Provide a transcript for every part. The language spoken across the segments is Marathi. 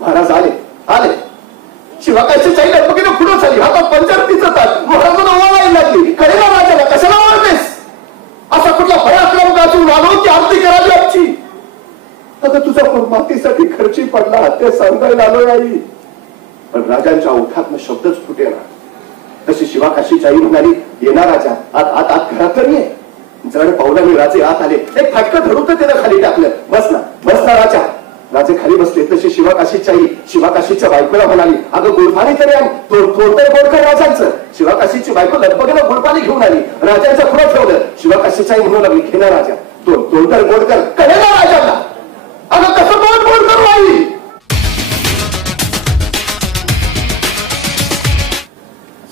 महाराज आले आले. शिवाकाशी चाई लगबगीने पुढे झाली. हातात पंचारतीचं ताट. महाराजांना ओवाळायला लागली. कळेला राजाला कशाला ओवाळतेस? असा कुठला पराक्रम गाजून आलो की आरती करावी आमची? आता तुझा मातीसाठी खर्ची पडला ते सांगायला आलोय आई. पण राजांच्या ओठातनं शब्दच फुटेना. तशी शिवाकाशीची आई म्हणाली, येणार राजा, आत आत आत घरात तरी ये. जड पावलांनी राजे आत आले. एक फाटकं धरून तर त्यानं खाली टाकलं. बस ना राजा. राजे खाली बसले. तशी शिवाकाशीची आई शिवाकाशीच्या बायकोला म्हणाली, अगं गुळपाणी तरी आण. थोडं गोडकर राजांचं. शिवाकाशीची बायको लगबगीनं गुळपाणी घेऊन आली. राजांच्या पुढे ठेवलं. शिवाकाशीची आई म्हणू लागली, घेणार राजा, तोंडकर गोडकर. कळेला राजांना. अगं कसं गोड करू आई?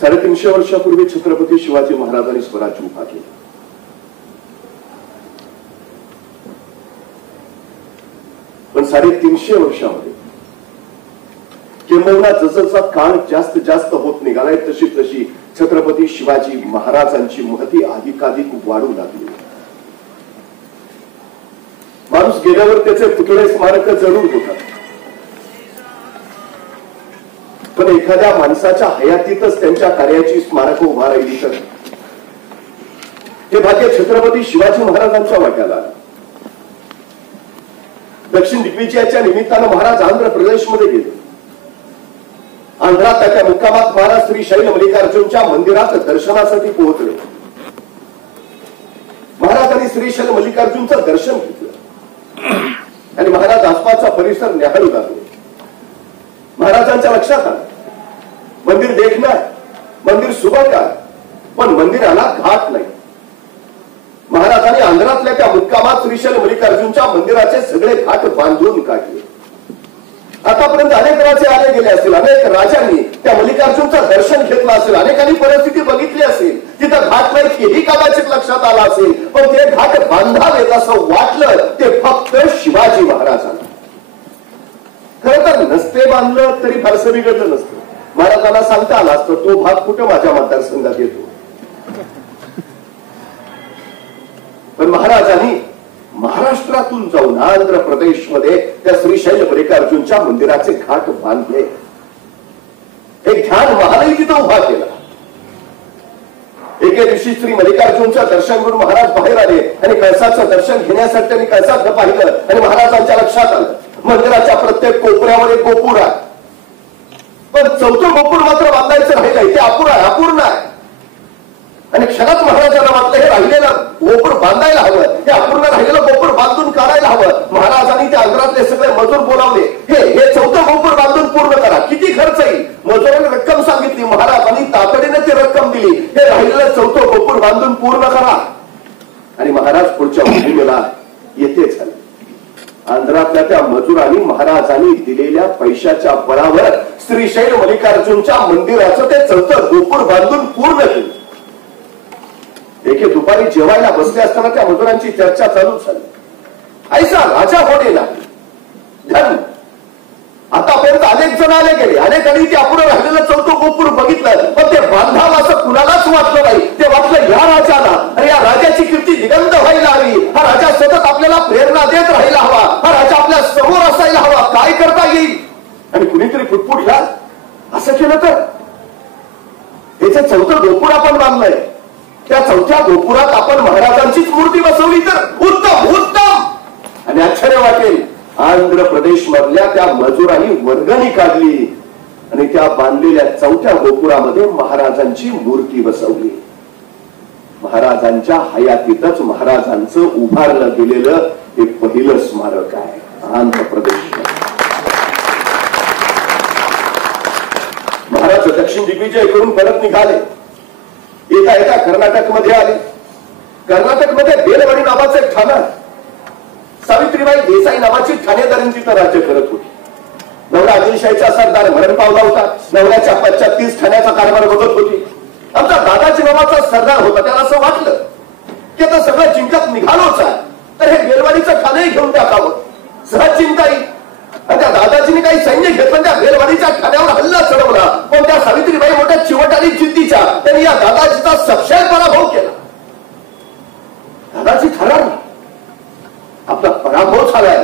साडेतीनशे वर्षापूर्वी छत्रपती शिवाजी महाराजांनी स्वराज्य उभा केलं. पण 350 वर्षामध्ये किंबहुना जसजसा काळ जास्त जास्त होत निघालाय तशी छत्रपती शिवाजी महाराजांची महती अधिकाधिक वाढू लागली. माणूस गेल्यावर त्याचे पुतळे स्मारक जरूर होतात. पण एखाद्या माणसाच्या हयातीतच त्यांच्या कार्याची स्मारक उभा राहिली तर हे भाग्य छत्रपती शिवाजी महाराजांच्या वाट्याला आलं. दक्षिण दिग्विजयाच्या निमित्तानं महाराज आंध्र प्रदेशमध्ये गेले. आंध्रात त्या मुक्कामात महाराज श्री शैल मल्लिकार्जुनच्या मंदिरात दर्शनासाठी पोहोचले. महाराजांनी श्री शैल मल्लिकार्जुनचं दर्शन घेतलं आणि महाराज आसपासचा परिसर न्याहाळू लागले. महाराजांच्या लक्षात आलं, मंदिर देखणं मंदिर सुबक आहे, पण मंदिराला घाट नाही. महाराजांनी आंध्रातल्या त्या मुक्कामात श्री शैल मल्लिकार्जुनच्या मंदिराचे सगळे घाट बांधून काढले. आतापर्यंत अनेक राजे आले गेले असतील. अनेक राजांनी त्या मल्लिकार्जुनचं दर्शन घेतलं असेल. अनेकांनी परिस्थिती बघितली असेल. तिथं घाट नाही हेही कदाचित लक्षात आलं असेल. पण ते घाट बांधावेत असं वाटलं ते फक्त शिवाजी महाराजांना. खरं तर नसते बांधलं तरी फारसं बिघडलं नसतं. महाराजांना सांगता आलं असतं, तो भाग कुठं माझ्या मतदारसंघात येतो. पण महाराजांनी महाराष्ट्रातून जाऊन आंध्र प्रदेशमध्ये त्या श्री शैल मल्लिकार्जुनच्या मंदिराचे घाट बांधले. एक ध्यान महालही तिथं उभा केला. एके दिवशी श्री मल्लिकार्जुनचं दर्शन करून महाराज बाहेर आले आणि कळसाचं दर्शन घेण्यासाठी त्यांनी कळसात पाहिलं आणि महाराजांच्या लक्षात आलं, मंदिराच्या प्रत्येक कोपऱ्यावर एक गोपूर आहे. पण चौथं गोपूर मात्र बांधायचं राहिलंय. ते अपूर्ण आहे. आणि क्षणात महाराजांना वाटलं हे राहिलेलं गोपूर बांधायला हवं. हे अपूर्ण राहिलेलं गोपूर बांधून काढायला हवं. महाराजांनी त्या आंध्रातले सगळे मजूर बोलावले. हे चौथं गोपूर बांधून पूर्ण करा. किती खर्च येईल? मजुरांनी रक्कम सांगितली. महाराजांनी तातडीने ती रक्कम दिली. हे राहिलेलं चौथं गोपूर बांधून पूर्ण करा. आणि महाराज पुढच्या मोहिमेला येते झाले. आंध्रातल्या त्या मजुरांनी महाराजांनी दिलेल्या पैशाच्या बळावर श्री शैल मल्लिकार्जुनच्या मंदिराचं ते चौथं गोपूर बांधून पूर्ण केलं. एके दुपारी जेवायला बसले असताना त्या मजुरांची चर्चा चालू झाली. ऐसा राजा होणे नाही धन. आतापर्यंत अनेक जण आले गेले. अनेकांनी ते अपूर्ण राहिलेलं चौथं गोपूर बघितलं, पण ते बांधावं असं कुणालाच वाटलं नाही. ते वाटलं या राजाला. अरे या राजाची कीर्ती दिगंत व्हायला हवी. हा राजा सतत आपल्याला प्रेरणा देत राहायला हवा. हा राजा आपल्या समोर असायला हवा. काय करता येईल? आणि कुणीतरी फुटफुटला, असं केलं तर याचं चौथं गोपूर आपण बांधलंय. त्या चौथ्या गोपुरात आपण महाराजांचीच मूर्ती बसवली तर उत्तम. आणि आश्चर्य वाटेल, आंध्र प्रदेश मधल्या त्या मजुरांनी वर्गणी काढली आणि त्या बांधलेल्या चौथ्या गोपुरामध्ये महाराजांची मूर्ती बसवली. महाराजांच्या हयातीतच महाराजांचं उभारलं गेलेलं हे पहिलं स्मारक आहे आंध्र प्रदेश. महाराज दक्षिण दिग्विजय करून परत निघाले. येता कर्नाटक मध्ये आले. कर्नाटक मध्ये बेलवाडी नावाचं एक ठाणं. सावित्रीबाई देसाई नावाची ठाणेदारांनी तिथं राज्य करत होती. नवरा आदिलशाहीचा सरदार मरण पावला होता. नवऱ्याच्या पश्चात 30 ठाण्याचा कारभार बघत होती. आमचा दादाजी नावाचा सरदार होता. त्याला असं वाटलं की आता सगळं जिंकत निघालोच आहे, तर हे बेलवाडीचं ठाणेही घेऊन टाकावं. सहज चिंता येईल. त्या दादाजीने काही सैन्य घेतलं, त्या बेलवाडीच्या ठाण्यावर हल्ला चढवला. पण त्या सावित्रीबाई मोठ्या चिवट आणि जिद्दीच्या त्यांनी या दादाजीचा सपशेल पराभव केला. दादाजी थरारला. आपला पराभव झालाय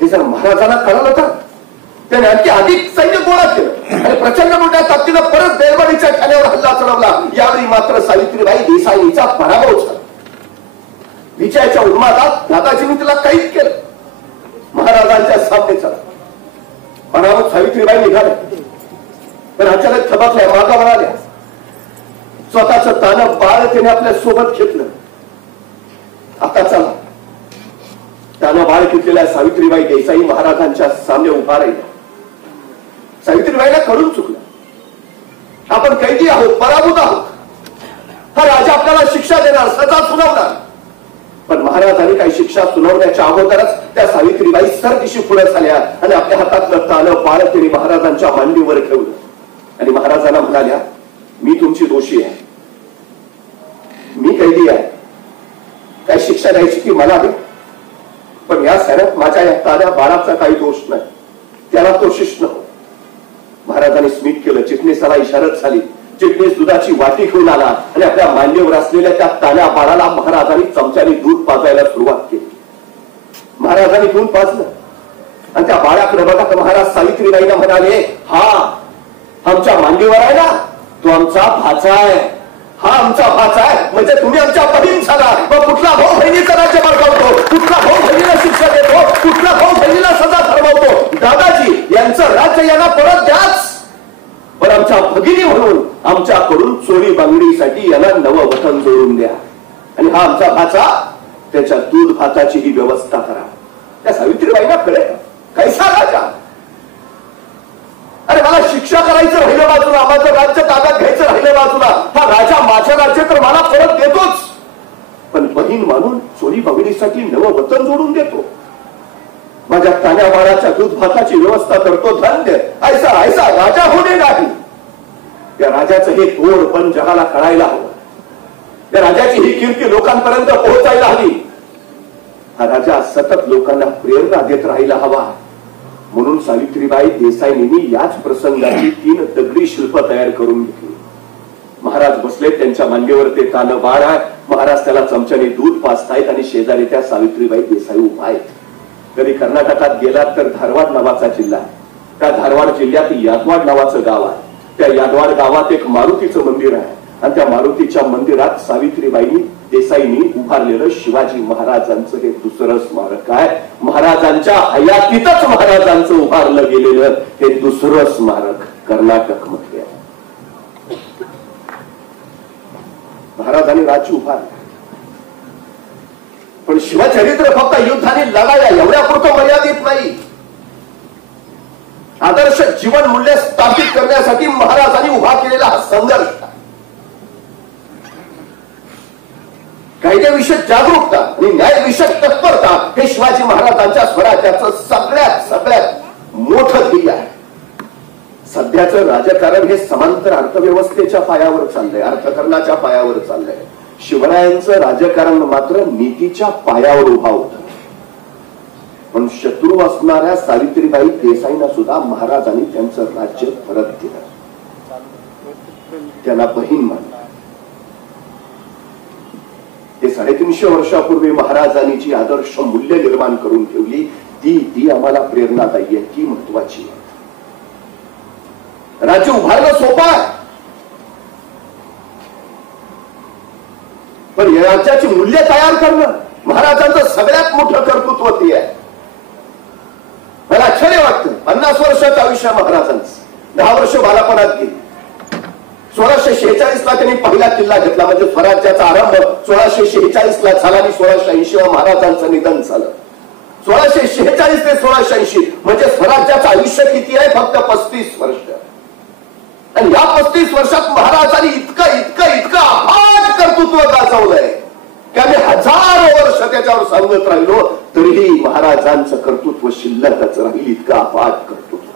हे जर महाराजांना कळलं तर त्याने आणखी अधिक सैन्य गोळा केलं आणि प्रचंड मोठ्या ताकदीनं परत बेलवाडीच्या ठाण्यावर हल्ला चढवला. यावेळी मात्र सावित्रीबाई देसाईंचा पराभव झाला. विजयाच्या उन्मादात दादाजींनी तिला कैद केलं. महाराजांच्या सामने चला. पराभव सावित्रीबाई निघाल्या, पण अचानक थबकल्या, मागा म्हणाल्या. स्वतःच तानं बाळ त्याने आपल्या सोबत घेतलं. आता चला. त्यानं बाळ घेतलेल्या सावित्रीबाई देसाई महाराजांच्या सामने उभा राहिल्या. सावित्रीबाईला कळून चुकलं, आपण कैदी आहोत, पराभूत आहोत. हा राजा आपल्याला शिक्षा देणार, सजा सुनावणार. पण महाराजांनी काही शिक्षा सुनावण्याच्या अगोदरच त्या सावित्रीबाई सरदिशी पुढे झाल्या आणि आपल्या हातातलं तानं बाळ त्यांनी महाराजांच्या मांडीवर ठेवलं आणि महाराजांना म्हणाल्या, मी तुमची दोषी आहे, मी कैदी आहे, काय शिक्षा द्यायची ती मला दे, पण या सऱ्यात माझ्या या तान्या बाळाचा काही दोष नाही, त्याला तो शिष्ण हो. महाराजांनी स्मित केलं. चिटणीसाला इशारत झाली. चिटणीस दुधाची वाटी घेऊन आला आणि आपल्या मांडीवर असलेल्या त्या तान्या बाळाला महाराजांनी चमच्याने दूध पाजायला सुरुवात केली. महाराजांनी दूध पाजलं आणि त्या बाळाकडे बघा तर महाराज सावित्रीबाईला म्हणाले, हा आमच्या मांडीवर आहे ना, तो आमचा भाचा आहे, हा आमचा भाचा आहे, म्हणजे तुम्ही आमच्या बहीण झाला. मग कुठला भाऊ बहिणीचं राज्य बळकावतो, कुठला भाऊ बहिणीला शिक्षा देतो, कुठला भाऊ बहिणीला सजा ठरवतो. दादाजी यांचं राज्य यांना परत द्याच, पण आमच्या भगिनी म्हणून आमच्याकडून चोरी बांगडीसाठी यांना नवं वतन जोडून द्या आणि हा आमचा भाचा, त्याच्या दूध भाताची ही व्यवस्था करा. त्या सावित्रीबाईंना कळे कैसा राजा. अरे मला शिक्षा करायचं राहिलं बाजूला, माझं राज्य ताब्यात घ्यायचं राहिलं बाजूला, हा राजा माझं राज्य तर मला परत देतोच, पण बहीण मानून चोरी बांगडीसाठी नवं वतन जोडून देतो. माझ्या तान्या बाळाच्या दूध भाताची व्यवस्था करतो. धन्य ऐसा ऐसा राजा होणे नाही. त्या राजाचं हे थोर पण जगाला कळायला हवं. त्या राजाची ही कीर्ती लोकांपर्यंत पोहोचायला हवी. हा राजा सतत लोकांना प्रेरणा देत राहायला हवा. म्हणून सावित्रीबाई देसाईंनी याच प्रसंगाची 3 दगडी शिल्प तयार करून घेतली. महाराज बसले, त्यांच्या मांडीवर ते तानं बाळ आहे. महाराज त्याला चमच्याने दूध पाजतायत आणि शेजारी त्या सावित्रीबाई देसाई उभा आहेत. कधी कर्नाटकात गेलात तर धारवाड नावाचा जिल्हा, त्या धारवाड जिल्ह्यात यादवाड नावाचं गाव आहे. त्या यादवाड गावात एक मारुतीचं मंदिर आहे आणि त्या मारुतीच्या मंदिरात सावित्रीबाई देसाईंनी उभारलेलं शिवाजी महाराजांचं हे दुसरं स्मारक आहे. महाराजांच्या हयातीतच महाराजांचं उभारलं गेलेलं हे दुसरं स्मारक कर्नाटक मध्ये आहे. महाराजांनी राज्य उभारलं, पण शिवचरित्र फक्त युद्धाने लढाया एवढ्यापुरतं मर्यादित नाही. आदर्श जीवन मूल्य स्थापित करण्यासाठी महाराजांनी उभा केलेला हा संघर्ष, कायद्याविषयक जागरूकता आणि न्यायविषयक तत्परता हे शिवाजी महाराजांच्या स्वराज्याचं सगळ्यात मोठं ध्येय आहे. सध्याचं राजकारण हे समांतर अर्थव्यवस्थेच्या पायावर चाललंय, अर्थकारणाच्या पायावर चाललंय. शिवरायांचं राजकारण मात्र नीतीच्या पायावर उभा होतं. पण शत्रू असणाऱ्या सावित्रीबाई देसाईंना सुद्धा महाराजांनी त्यांचं राज्य परत दिलं, त्यांना बहीण मानलं. ते 350 वर्षापूर्वी महाराजांनी जी आदर्श मूल्य निर्माण करून ठेवली ती आम्हाला प्रेरणादायी आहे, ती महत्वाची आहे. राज्य उभारणं सोपं आहे, पण या राज्याची मूल्य तयार करणं महाराजांचं सगळ्यात मोठं कर्तृत्व ते आहे. मला आश्चर्य वाटतं, 50 वर्षाचं आयुष्य महाराजांचं, 10 वर्ष बालपणात गेली. 1646 ला त्यांनी पहिला किल्ला घेतला, म्हणजे स्वराज्याचा आरंभ 1646 ला झाला आणि 1680 महाराजांचं निधन झालं. 1646 ते 1680 म्हणजे स्वराज्याचं आयुष्य किती आहे? फक्त 35 वर्ष. आणि या 35 वर्षात महाराजांनी इतकं अफाट कर्तृत्व गाजवलंय की आम्ही हजारो वर्ष त्याच्यावर सांगत राहिलो तरीही महाराजांचं कर्तृत्व शिल्लकच राहील, इतकं अफाट कर्तृत्व.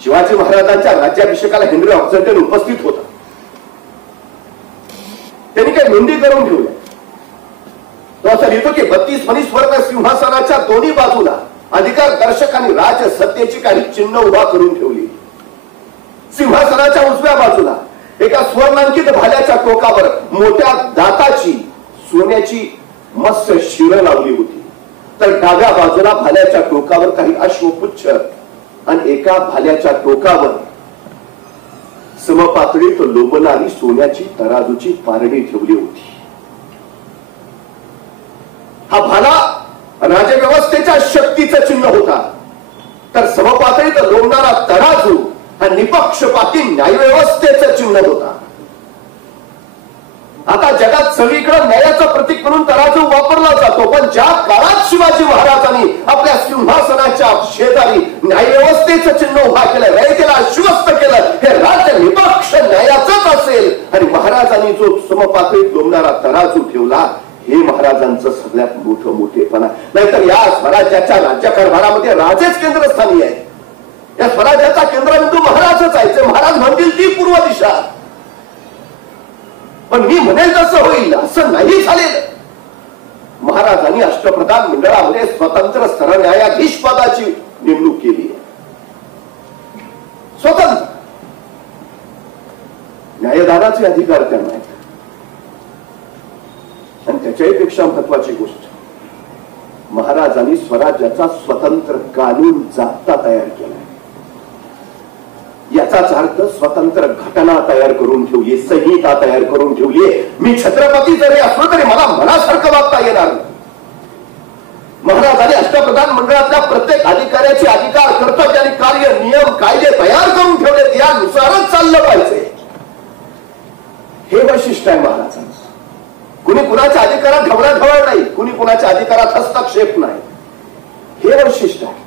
शिवाजी महाराजांच्या राज्याभिषेकाला हेनरी ऑक्झर्टन उपस्थित होता. त्यांनी काही नोंदी करून ठेवल्या. तो असं लिहितो की 32 फणीस्वर्ण सिंहासनाच्या दोन्ही बाजूला अधिकार दर्शक आणि राज सत्तेची काही चिन्ह उभा करून ठेवली. सिंहासनाच्या उजव्या बाजूला एका स्वर्णांकित भाल्याच्या टोकावर मोठ्या दाताची सोन्याची मस्त शिर लावली होती. तर डाव्या बाजूला भाल्याच्या टोकावर काही अश्वपुच्छ आणि एका भाल्याच्या टोकावर समपातळीत लोंबणारी सोन्याची तराजूची पारडी ठेवली होती. हा भाला राजव्यवस्थेच्या शक्तीचं चिन्ह होता, तर समपातळीत लोंबणारा तराजू हा निपक्षपाती न्यायव्यवस्थेचं चिन्ह होता. आता जगात सगळीकडे न्यायाचं प्रतीक म्हणून तराजू वापरला जातो, पण ज्या काळात शिवाजी महाराजांनी आपल्या सिंहासनाच्या शेजारी न्यायव्यवस्थेचं चिन्ह उभा केलं, रयतेला आश्वस्त केलं, हे राज्य निपक्ष न्यायाचंच असेल आणि महाराजांनी जो समपातळीत लोंबणारा तराजू ठेवला, हे महाराजांचं सगळ्यात मोठं मोठेपणा. नाहीतर या स्वराज्याच्या राज्यकारभारामध्ये राजेच केंद्रस्थानी आहे. या स्वराज्याचा केंद्रबिंदू महाराजच आहे. जे महाराज म्हणतील ती पूर्व दिशा, पण मी म्हणेल तसं होईल असं नाही झालेलं. महाराजांनी अष्टप्रधान मंडळामध्ये स्वतंत्र सरन्यायाधीश पदाची नेमणूक केली आहे. स्वतंत्र न्यायदानाचे अधिकार त्यांना आहेत. आणि त्याच्याही पेक्षा महत्वाची गोष्ट, महाराजांनी स्वराज्याचा स्वतंत्र कानून जाप्ता तयार केला. याचाच अर्थ स्वतंत्र घटना तयार करून ठेवली, संहिता तयार करून ठेवली. मी छत्रपती जरी असलो तरी मला मनासारखं वागता येणार नाही. महाराजांनी अष्टप्रधान मंडळातल्या प्रत्येक अधिकाऱ्याचे अधिकार, कर्तव्य आणि कार्य, नियम, कायदे तयार करून ठेवले. यानुसारच चाललं पाहिजे, हे वैशिष्ट्य आहे महाराजांचं. कुणी कुणाच्या अधिकारात ढवळाढवळ नाही, कुणी कुणाच्या अधिकारात हस्तक्षेप नाही, हे वैशिष्ट्य आहे.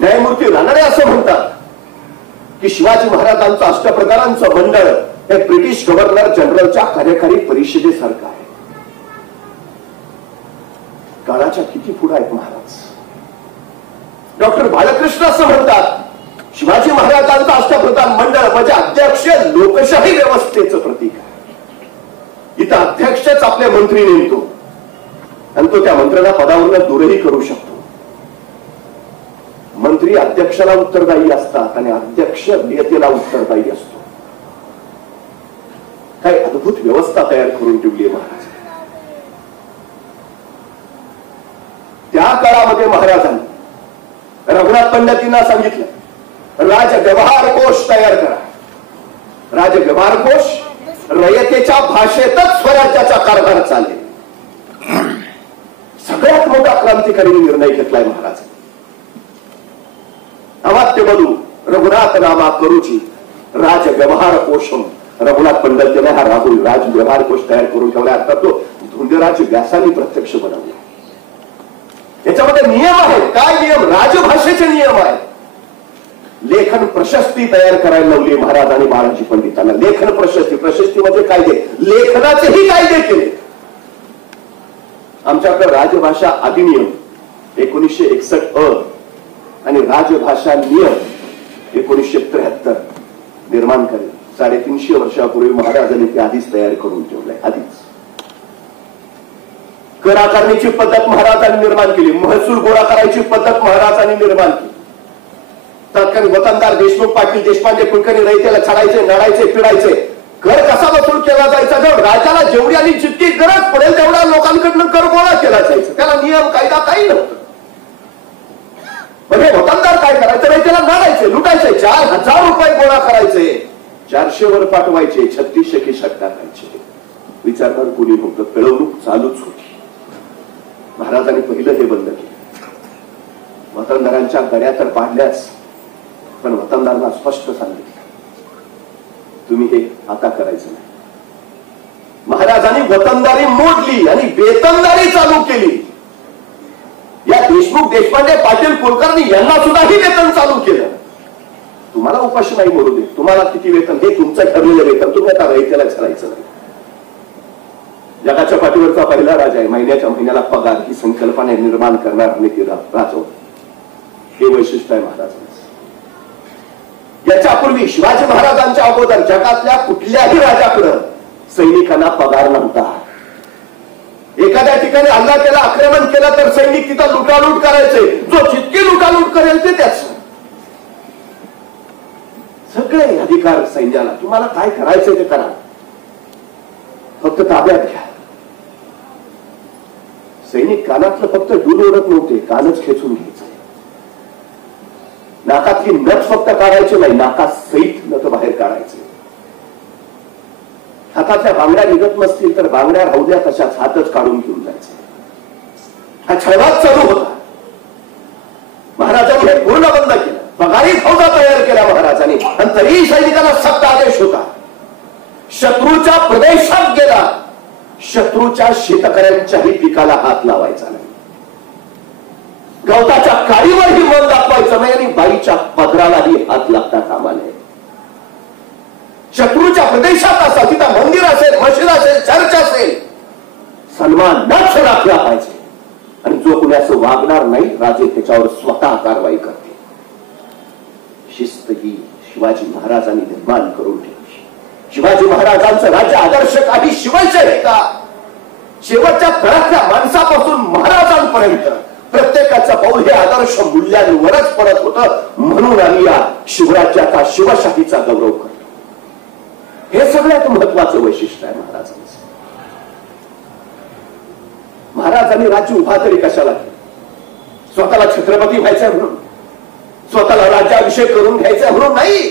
न्यायमूर्ती रानडे असं म्हणतात की शिवाजी महाराजांचं अष्टप्रधानांचं मंडळ हे ब्रिटिश गव्हर्नर जनरलच्या कार्यकारी परिषदेसारखं आहे. काळाच्या किती पुढे आहेत महाराज. डॉक्टर बाळकृष्ण असं म्हणतात, शिवाजी महाराजांचं अष्टप्रधान मंडळ म्हणजे अध्यक्ष लोकशाही व्यवस्थेचं प्रतीक आहे. इथं अध्यक्षच आपले मंत्री नेमतो आणि तो त्या मंत्र्यांना पदावरून दूरही करू शकतो. मंत्री अध्यक्षाला उत्तरदायी असतात आणि अध्यक्ष नेत्याला उत्तरदायी असतो. काय अद्भुत व्यवस्था तयार करून ठेवली आहे महाराज. त्या काळामध्ये महाराजांनी रघुनाथ पंडितांना सांगितलं, राजव्यवहार कोश तयार करा. राजव्यवहार कोश रयतेच्या भाषेतच स्वराज्याचा कारभार चालेल. सगळ्यात मोठा क्रांतिकारी निर्णय घेतलाय महाराज. अमात्य बलू रघुनाथ नामा करूची राज व्यवहार कोशम. रघुनाथ पंडित हा राहुल राज व्यवहार कोश तयार करून ठेवला. आता तो धुंदराज व्यासांनी प्रत्यक्ष बनवला. याच्यामध्ये नियम आहेत. काय नियम? राजभाषेचे नियम आहेत. लेखन प्रशस्ती तयार करायला लावली महाराज आणि बाळाजी पंडितांना. लेखन प्रशस्ती, प्रशस्ती म्हणजे कायदे, लेखनाचेही कायदे केले. आमच्याकडे राजभाषा अधिनियम 1961 आणि राजभाषा नियम 1973 निर्माण केले. 350 वर्षापूर्वी महाराजांनी ते आधीच तयार करून ठेवलंय. आधीच कर आकारण्याची पद्धत महाराजांनी निर्माण केली. महसूल गोळा करायची पद्धत महाराजांनी निर्माण केली. तत्कालीन वतनदार देशमुख, पाटील, देशपांडे, कुलकर्णी रयतेला छाडायचे, नडायचे, पिडायचे. कर कसा वसूल केला जायचा? जर राज्याला जेवढी आणि जितकी गरज पडेल तेवढ्या लोकांकडनं कर गोळा केला जायचा. त्याला नियम कायदा काही नव्हतं. म्हणजे वतनदार काय करायचं? रयतेला नडायचे, लुटायचे, 4000 रुपये गोळा करायचे, 400 वर पाठवायचे, 3600 खिशात टाकायचे. विचारणार कोणी नव्हतं. पिळवणूक चालूच होती. महाराजांनी पहिलं हे बंद केलं. वतनदारांच्या गड्या तर पाडल्याच, पण वतनदारांना स्पष्ट सांगितलं, तुम्ही हे आता करायचं नाही. महाराजांनी वतनदारी मोडली आणि वेतनदारी चालू केली. या देशमुख, देशपांडे, पाटील, कुलकर्णी यांना सुद्धा ही वेतन चालू केलं. तुम्हाला उपाशी नाही मरू दे, तुम्हाला किती वेतन हे तुमचं ठरलेलं वेतन, तुम्ही आता रयतेला छाडायचं नाही. जगाच्या पाठीवरचा पहिला राजा आहे. महिन्याच्या महिन्याला पगार ही संकल्पना निर्माण करणार नीती राजा. हे वैशिष्ट्य आहे महाराजांचं. याच्यापूर्वी शिवाजी महाराजांच्या अगोदर जगातल्या कुठल्याही राजाकडं सैनिकांना पगार नव्हता. एखाद्या ठिकाणी हल्ला केला, आक्रमण केलं तर सैनिक तिथं लुटालूट करायचे. जो जितकी लुटालूट करेल ते त्याच. सगळे अधिकार सैन्याला. तुम्हाला काय करायचंय ते करा, फक्त ताब्यात घ्या. सैनिक कानातलं फक्त डूल ओढत नव्हते, कानच खेचून घ्यायचे. नाकातली नथ फक्त काढायचे नाही, नाकात सहित नथ बाहेर काढायचे. हातातल्या बांगड्या निघत नसतील तर बांगड्या राहू द्या तशाच, हातच काढून घेऊन जायचे. हा छळवाद चालू होता. महाराजांनी हे पूर्ण बंद केलं. पगारी फौजा तयार केल्या महाराजांनी, आणि तरीही सैनिकांना सक्त आदेश होता, शत्रूच्या प्रदेशात गेला, शत्रूच्या शेतकऱ्यांच्याही पिकाला हात लावायचा नाही, गवताच्या काळीवरही मन दाखवायचं नाही, आणि बाईच्या पदरालाही हात लागता कामा नये. शत्रूच्या प्रदेशात असा, तिथं मंदिर असेल, मशीद असेल, चर्च असेल, सन्मान नक्ष राखला पाहिजे. आणि जो कोणी असं वागणार नाही, राजे त्याच्यावर स्वतः कारवाई करते. शिस्त ही शिवाजी महाराजांनी निर्माण करून ठेवली. शिवाजी महाराजांचं राज्य आदर्श काही शिवायचे आहे का? शेवटच्या तळातल्या माणसापासून महाराजांपर्यंत प्रत्येकाचं पाऊल हे आदर्श मूल्यांवरच पडत होतं. म्हणून आम्ही या शिवराज्याचा, शिवशाहीचा गौरव करतो. हे सगळ्यात महत्वाचं वैशिष्ट्य आहे महाराजांचं. महाराजांनी राज्य उभा तरी कशाला केलं? स्वतःला छत्रपती व्हायचंय म्हणून, स्वतःला राज्याभिषेक करून घ्यायचा म्हणून नाही.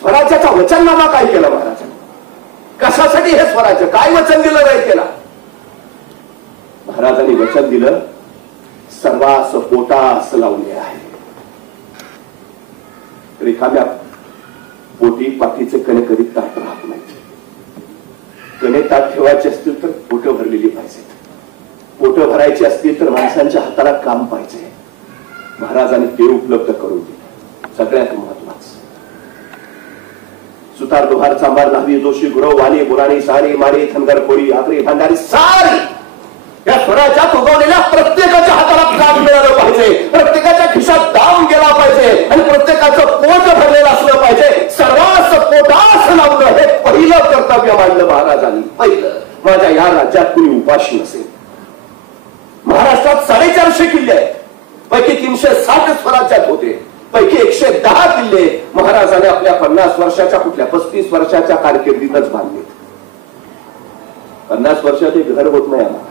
स्वराज्याचा वचननामा काय केला महाराजांनी? कशासाठी हे स्वराज्य? काय वचन दिलं रयतेला? महाराजांनी वचन दिलं, सर्वास पोटास लावले आहे. रिकाम्या पोटी पाठीचे कणे करीत ताट राहत नाही. कणे ताट ठेवायचे असतील तर पोटं भरलेली पाहिजेत. पोटं भरायची असतील तर माणसांच्या हाताला काम पाहिजे. महाराजांनी ते उपलब्ध करून दिले. सगळ्यात महत्वाचं, सुतार, लोहार, चांभार, न्हावी, जोशी, गुरव, वाणी, बुराणी, सारी, मारी, धनगर, कोळी, आगरी, भांडारी, सारी या स्वराज्यात उगवलेल्या प्रत्येकाच्या हाताला काम मिळालं पाहिजे. प्रत्येकाच्या खिशात दाम गेला पाहिजे, आणि प्रत्येकाचं पोट भरलेलं असलं पाहिजे. सर्वांस पोटास लावणं हे पहिलं कर्तव्य मानलं महाराजांनी. पहिलं, माझ्या या राज्यात कुणी उपाशी नसेल. महाराष्ट्रात 450 किल्ले आहेत, पैकी 360 स्वराज्यात होते, पैकी 110 किल्ले महाराजांनी आपल्या 50 वर्षाच्या, कुठल्या 35 वर्षाच्या कारकिर्दीतच बांधले. 50 वर्षात एक घर होत नाही आम्हाला.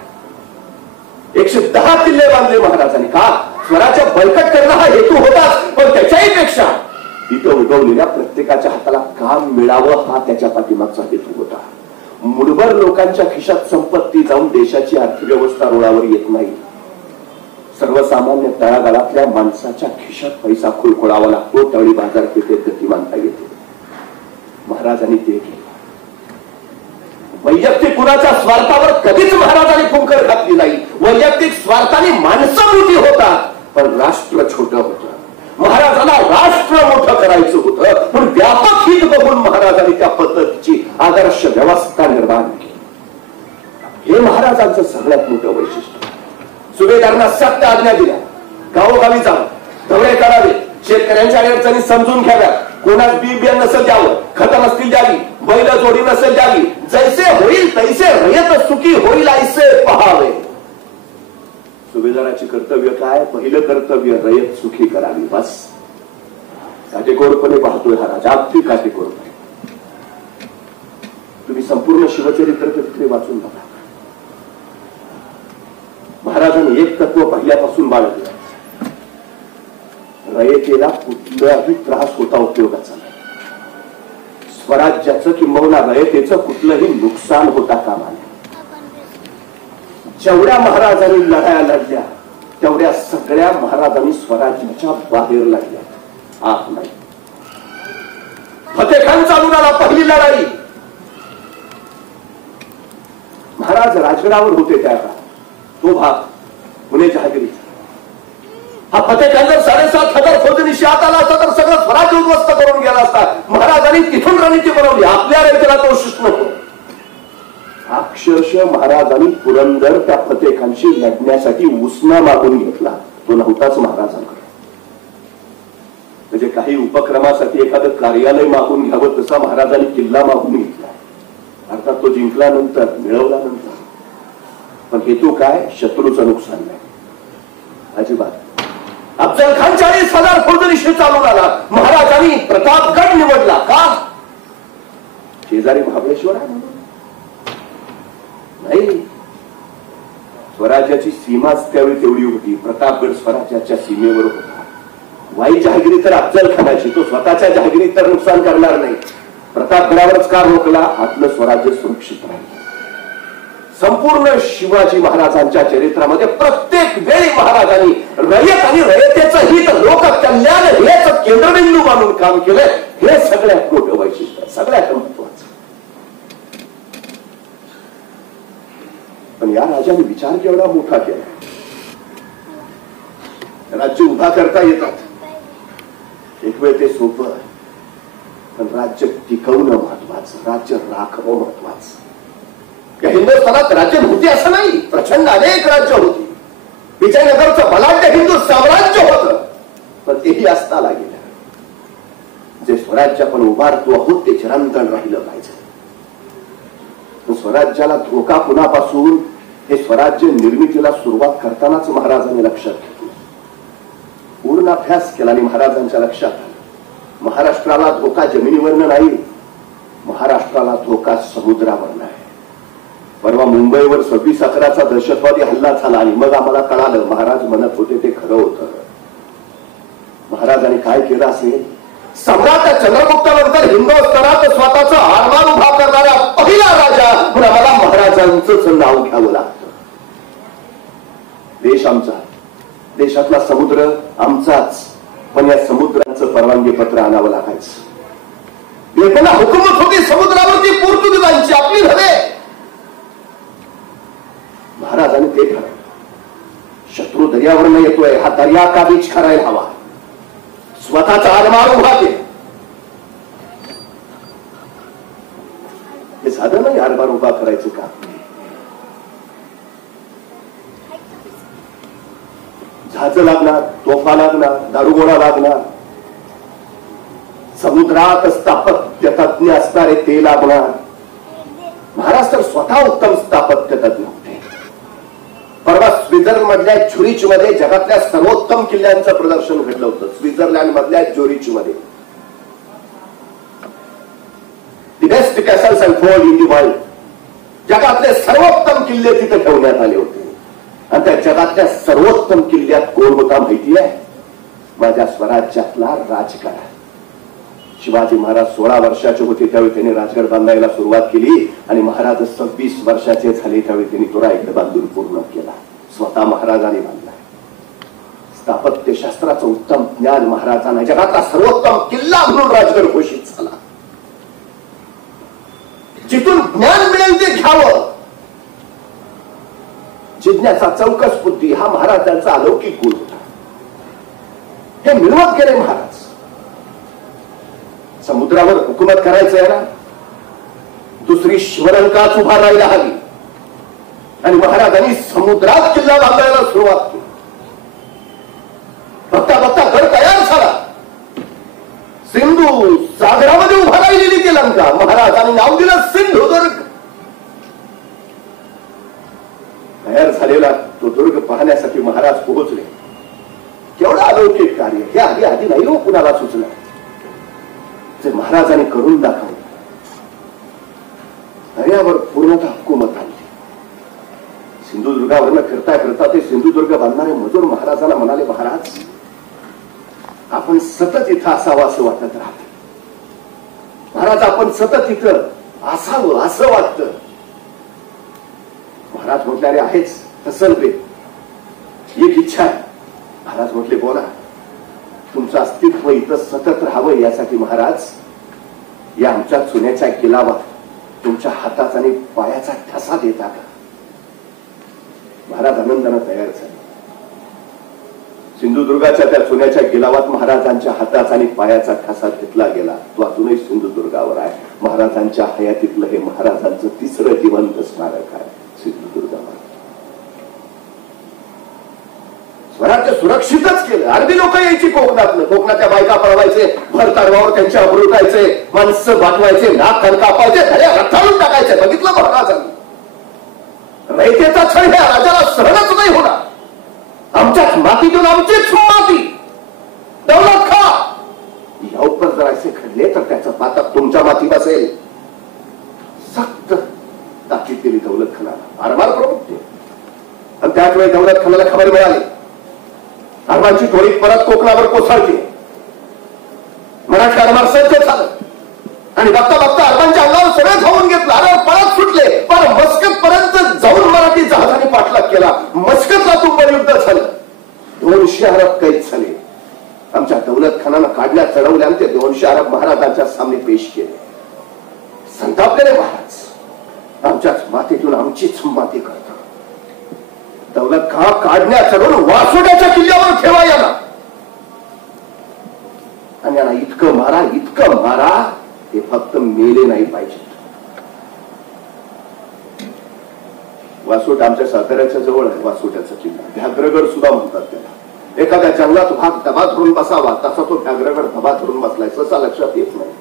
110 किल्ले बांधले महाराजांनी. का? स्वराज्य बळकट करणं हा हेतू होताच, पण त्याच्याही पेक्षा इथं उगवलेल्या प्रत्येकाच्या हाताला काम मिळावं हा त्याच्या पाठीमागचा हेतू होता. मुठभर लोकांच्या खिशात संपत्ती जाऊन देशाची अर्थव्यवस्था रुळावर येत नाही. सर्वसामान्य तळागाळातल्या माणसाच्या खिशात पैसा खुळखुळावा लागतो, त्यावेळी बाजारपेठेत गती मानता येते. महाराजांनी ते केलं. वैयक्तिक कुणाच्या स्वार्थावर कधीच महाराजांनी फुंकर घातली नाही. वैयक्तिक स्वार्थाने माणसं मोठी होतात, पण राष्ट्र छोटं होतं. महाराजांना राष्ट्र मोठं करायचं होतं, पण व्यापक हित बघून महाराजांनी त्या पद्धतीची आदर्श व्यवस्था निर्माण केली. हे महाराजांचं सगळ्यात मोठं वैशिष्ट्य. सुभेदारांना सक्त आज्ञा दिल्या, गावोगावी जावं, दौरे करावे, शेतकऱ्यांच्या अडचणी समजून घ्याव्यात, कोणास बी बियाणं नसेल द्यावं, खत नसतील द्यावी, बैल जोडी नसेल द्यावी, जैसे होईल तैसे रयत सुखी होईल ऐसे पहावे. सुभेदाराचे कर्तव्य काय? पहिलं कर्तव्य रयत सुखी करावी. बस. काटेकोरपणे पाहतोय हा राजा, अगदी काटेकोरपणे. तुम्ही संपूर्ण शिवचरित्र कधीतरी वाचून बघा. महाराजांनी एक तत्व पहिल्यापासून बाळगलं, रयतेला कुठलाही त्रास होता उपयोगाचा नाही. स्वराज्याचं किंबहुना रयतेचं कुठलंही नुकसान होता कामा नये. जेवढ्या महाराजांनी लढाया लढल्या तेवढ्या सगळ्या महाराजांनी स्वराज्याच्या बाहेर लढल्या, आत नाही. फतेखान चालून आला, पहिली लढाई. महाराज राजगडावर होते त्या काळात. तो भाग पुणे जहागिरी. हा फतेखान जर 7,500 फौजनीशी आत आला असता तर सगळं स्वराज्य उद्ध्वस्त करून गेला असता. महाराजांनी तिथून रणनीती बनवली, आपल्या रयतेला तो शिष्ट नको. अक्षरशः महाराजांनी पुरंदर त्या फतेखानशी लढण्यासाठी उसना मागून घेतला. तो नव्हताच महाराजांकडे. म्हणजे काही उपक्रमासाठी एखादं कार्यालय मागून घ्यावं तसा महाराजांनी किल्ला मागून घेतला. अर्थात तो जिंकल्यानंतर, मिळवल्यानंतर. पण हेतू काय? शत्रूचं नुकसान नाही अजिबात. अफजल खान 40,000 फौजनीशी चालून आला. महाराजांनी प्रतापगड निवडला. का? शेजारी महाबळेश्वर आहे म्हणून नाही. स्वराज्याची सीमाच त्यावेळी तेवढी होती. प्रतापगड स्वराज्याच्या सीमेवर होता. वाई जहागिरी तर अफजल खानाची, तो स्वतःच्या जहागिरीत तर नुकसान करणार नाही. प्रतापगडावरच का रोखला? आपलं स्वराज्य सुरक्षित राहील. संपूर्ण शिवाजी महाराजांच्या चरित्रामध्ये प्रत्येक वेळी महाराजांनी रयत आणि रयतेचं हित, लोक कल्याण हेच केंद्रबिंदू मानून काम केलंय. हे सगळ्यात मोठं वैशिष्ट्य, सगळ्यात महत्वाचं. पण या राजाने विचार केवढा मोठा केला. राज्य उभा करता येतात, एक वेळ ते सोपं, पण राज्य टिकवणं महत्वाचं, राज्य राखणं महत्वाचं. या हिंदुस्थानात राज्य नव्हती असं नाही, प्रचंड अनेक राज्य होती. विजयनगरचं बलाढ्य हिंदू साम्राज्य होतं, पण तेही असताना गेलं. जे स्वराज्य आपण उभारतो आहोत ते चिरंतन राहिलं पाहिजे. स्वराज्याला धोका कुणापासून, हे स्वराज्य निर्मितीला सुरुवात करतानाच महाराजांनी लक्षात घेतलं. पूर्ण अभ्यास केला आणि महाराजांच्या लक्षात आलं, महाराष्ट्राला धोका जमिनीवरनं नाही, महाराष्ट्राला धोका समुद्रावरनं आहे. परवा मुंबईवर 26/11चा दहशतवादी हल्ला झाला आणि मग आम्हाला कळालं महाराज म्हणत होते ते खरं होतं. महाराजांनी काय केलं असेल? सम्राट चंद्रगुप्तानंतर हिंदुस्थानात स्वतःचा आरमान उभा करणारा पहिला राजा म्हणून आम्हाला महाराजांचंच नाव घ्यावं लागतं. देश आमचा, देशातला समुद्र आमचाच, पण या समुद्राचं परवानगी पत्र आणावं लागायचं. लेखना हुकूमत होती समुद्रावरती पोर्तुगीजांची, आपली नव्हे. महाराजांनी ते ठरवलं, शत्रू दर्यावरनं येतोय, हा दर्या का बीच करायला हवा, स्वतःचा आरमान उभा केला. हे साधं नाही आरमान उभा करायचं का? जहाज लागणार, तोफा लागणार, दारुगोळा लागणार, समुद्रात स्थापत्य तज्ञ असणारे ते लागणार. महाराष्ट्र स्वतः उत्तम स्थापत्य तज्ञ होते. परवा स्वित्झर्लंड मधल्या झुरिच मध्ये जगातल्या सर्वोत्तम किल्ल्यांचं प्रदर्शन घडलं होतं. स्वित्झर्लंड मधल्या झुरिच मध्ये the best castles and fourth in the world, जगातले सर्वोत्तम किल्ले तिथे ठेवण्यात आले होते. आणि त्या जगातल्या सर्वोत्तम किल्ल्यात कोण होता माहिती आहे? माझ्या स्वराज्यातला राजगड. शिवाजी महाराज 16 वर्षाचे होते त्यावेळी त्यांनी राजगड बांधायला सुरुवात केली आणि महाराज 26 वर्षाचे झाले त्यावेळी त्यांनी तो राजगड बांधून पूर्ण केला. स्वतः महाराजांनी बांधला. स्थापत्य शास्त्राचं उत्तम ज्ञान महाराजांना, जगातला सर्वोत्तम किल्ला म्हणून राजगड घोषित झाला. जिथून ज्ञान मिळेल ते घ्यावं, जिज्ञासा, चौकस बुद्धी हा महाराजांचा अलौकिक गुण होता. हे मिळवत गेले महाराज. समुद्रावर हुकूमत करायचं आहे ना, दुसरी शिवलंकाच उभा राहायला हवी आणि महाराजांनी समुद्रात किल्ला बांधायला सुरुवात केली. बघता बघता गड तयार झाला. सिंधू सागरामध्ये उभा राहिलेली ती लंका, महाराजांनी नाव दिलं सिंधुदुर्ग. तयार झालेला तो दुर्ग पाहण्यासाठी महाराज पोहोचले. केवढं अलौकिक कार्य, हे आधी आधी नाही हो कुणाला सुचलं, जे महाराजांनी करून दाखवलं. दर्यावर पूर्णतः हुकूमत आली. सिंधुदुर्गावरनं फिरता फिरता ते सिंधुदुर्ग बांधणारे मजूर महाराजांना म्हणाले, महाराज आपण सतत इथं असावं असं वाटत राहत. महाराज आपण सतत इथं असावं असं वाटतं. महाराज म्हटले, अरे आहेच तसं रे, एक इच्छा आहे. महाराज म्हटले, बोला. तुमचं अस्तित्व इथं सतत राहावं यासाठी महाराज या आमच्या चुन्याच्या गिलावात तुमच्या हाताचा आणि पायाचा ठसा देता का? महाराज आनंदानं तयार झाले. सिंधुदुर्गाच्या त्या चुन्याच्या गिलावात महाराजांच्या हाताचा आणि पायाचा ठसा घेतला गेला. तो अजूनही सिंधुदुर्गावर आहे. महाराजांच्या हयातीतलं हे महाराजांचं तिसरं जिवंत स्मारक आहे सिंधुदुर्गावर. स्वराज्य सुरक्षितच केलं. अरबी लोक यायची कोकणातलं, कोकणाच्या बायका पळवायचे, भर ताडवावर त्यांच्या अब्रुटायचे, माणसं बाटवायचे, नाक कापायचे, धड्या रथाळून टाकायचे. बघितलं महाराजांनी. रयतेचा छळ ह्या राजाला सहनच नाही होणार. आमच्याच मातीतून आमचीच माती, दौलत खा. या उपर जर असे घडले तर त्याचं पातक तुमच्या माती बसेल. सक्त ताकीद दिली दौलत खानाला, आरमार प्रमुख. आणि त्याच वेळी दौलत खानाला खबर मिळाली. अरबांची टोळी परत कोकणावर कोसळली. मराठी आरमार सज्ज झालं आणि बघता बघता अरबांच्या अंगावर सगळं धावून घेतलं. अरब पळत सुटले, पण मस्कत पर्यंत जाऊन मराठी जहाजाने पाठलाग केला. मस्कतला तुंबळ युद्ध झालं. 200 अरब कैद झाले. आमच्या दौलत खानानं काढल्या चढवल्या आणि ते 200 अरब महाराजांच्या सामने पेश केले. संतापलेले महाराज आमच्याच मातीतून आमचीच माती करतात. दौलत खान काढण्या चढवून वासोट्याच्या किल्ल्यावर ठेवा याला आणि यांना इतकं मारा ते फक्त मेले नाही पाहिजे. वासोट आमच्या साताऱ्याच्या जवळ आहे. वासोट्याचा किल्ला व्याघ्रगड सुद्धा म्हणतात त्याला. एखाद्या जंगलात भाग दबा धरून बसावा तसा तो व्याघ्रगड दबा धरून बसलाय. ससा लक्षात येत नाही.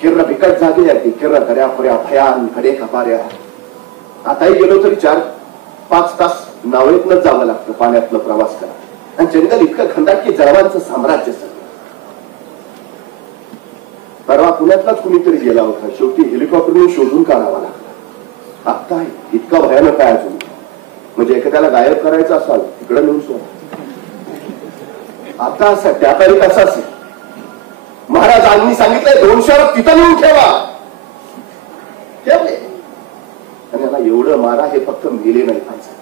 किर्र बिकट जागे आहे. किर्र दर्यापर्या भयान खडे कपाऱ्या. आताही गेलो तरी 4-5 तास नावेतनच जावं लागतं पाण्यातलं प्रवास करा. आणि जंगल इतकं खंडाट की जळवांचं साम्राज्य सगळं. परवा पुण्यातलाच कुणीतरी गेला होता. शेवटी हेलिकॉप्टरने शोधून काढावा लागला. आता इतका भयानक आहे अजून. म्हणजे एखाद्याला गायब करायचं असाल तिकडे नेऊन सोडा. आता असं त्या तारीख असं असेल. महाराजांनी सांगितलंय 200 अरब तिथं नेऊन ठेवा. ठेवले आणि याला एवढं मारा हे फक्त मेले नाही पाहिजे.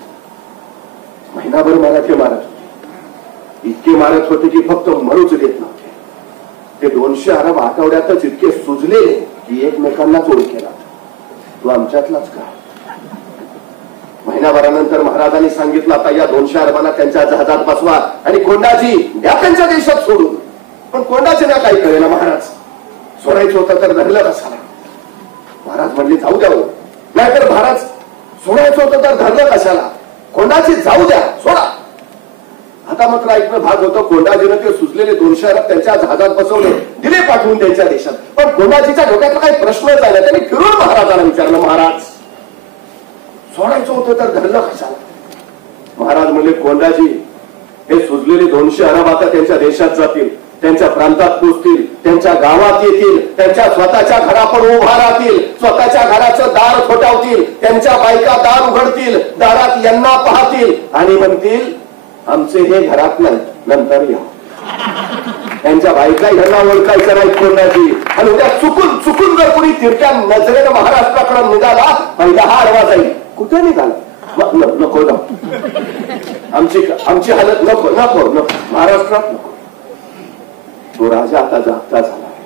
महिनाभर मराठी मारत होते. इतके मारत होते की फक्त मरूच देत नव्हते. ते 200 अरब आठवड्यातच इतके सुजले की एकमेकांना जोड केला. तो आमच्यातलाच का. महिनाभरानंतर महाराजांनी सांगितलं आता या 200 अरबांना त्यांच्या जहाजात बसवा आणि कोंडाजी द्या त्यांच्या देशात सोडून. पण कोंडाजी ना काही कळेना. महाराज सोडायचं होतं तर धरलं कशाला. महाराज म्हणले जाऊ द्यावं. नाहीतर महाराज सोडायचं होतं तर धरलं कशाला. कोंडाजी जाऊ द्या सोडा. आता मात्र ऐकणं भाग होतं. कोंडाजीनं ते सुचलेले 200 अरब त्यांच्या जहाजात बसवले. दिले पाठवून त्यांच्या देशात. पण कोंडाजीच्या डोक्यातला काही प्रश्नच आला. त्यांनी फिरून महाराजांना विचारलं महाराज सोडायचं होतं तर धरलं कशाला. महाराज म्हणले कोंडाजी हे सुजलेले 200 अरब आता त्यांच्या देशात जातील. त्यांच्या प्रांतात पोचतील. त्यांच्या गावात येतील. त्यांच्या स्वतःच्या घरापण उभा राहतील. स्वतःच्या घराचं दार ठोठावतील. त्यांच्या बायका दार उघडतील. दारात यांना पाहतील आणि म्हणतील आमचे हे घरात नाही नंतर या. त्यांच्या बायका यांना ओळखायचं नाही कोंडाजी. आणि उद्या चुकून जर कोणी तिरक्या नजरेनं महाराष्ट्राकडे निघाला पहिला हा अडवा जाईल. कुठे निघाला नको ना. आमची हालत नको महाराष्ट्रात नको. तो राजा आता जागता झाला आहे.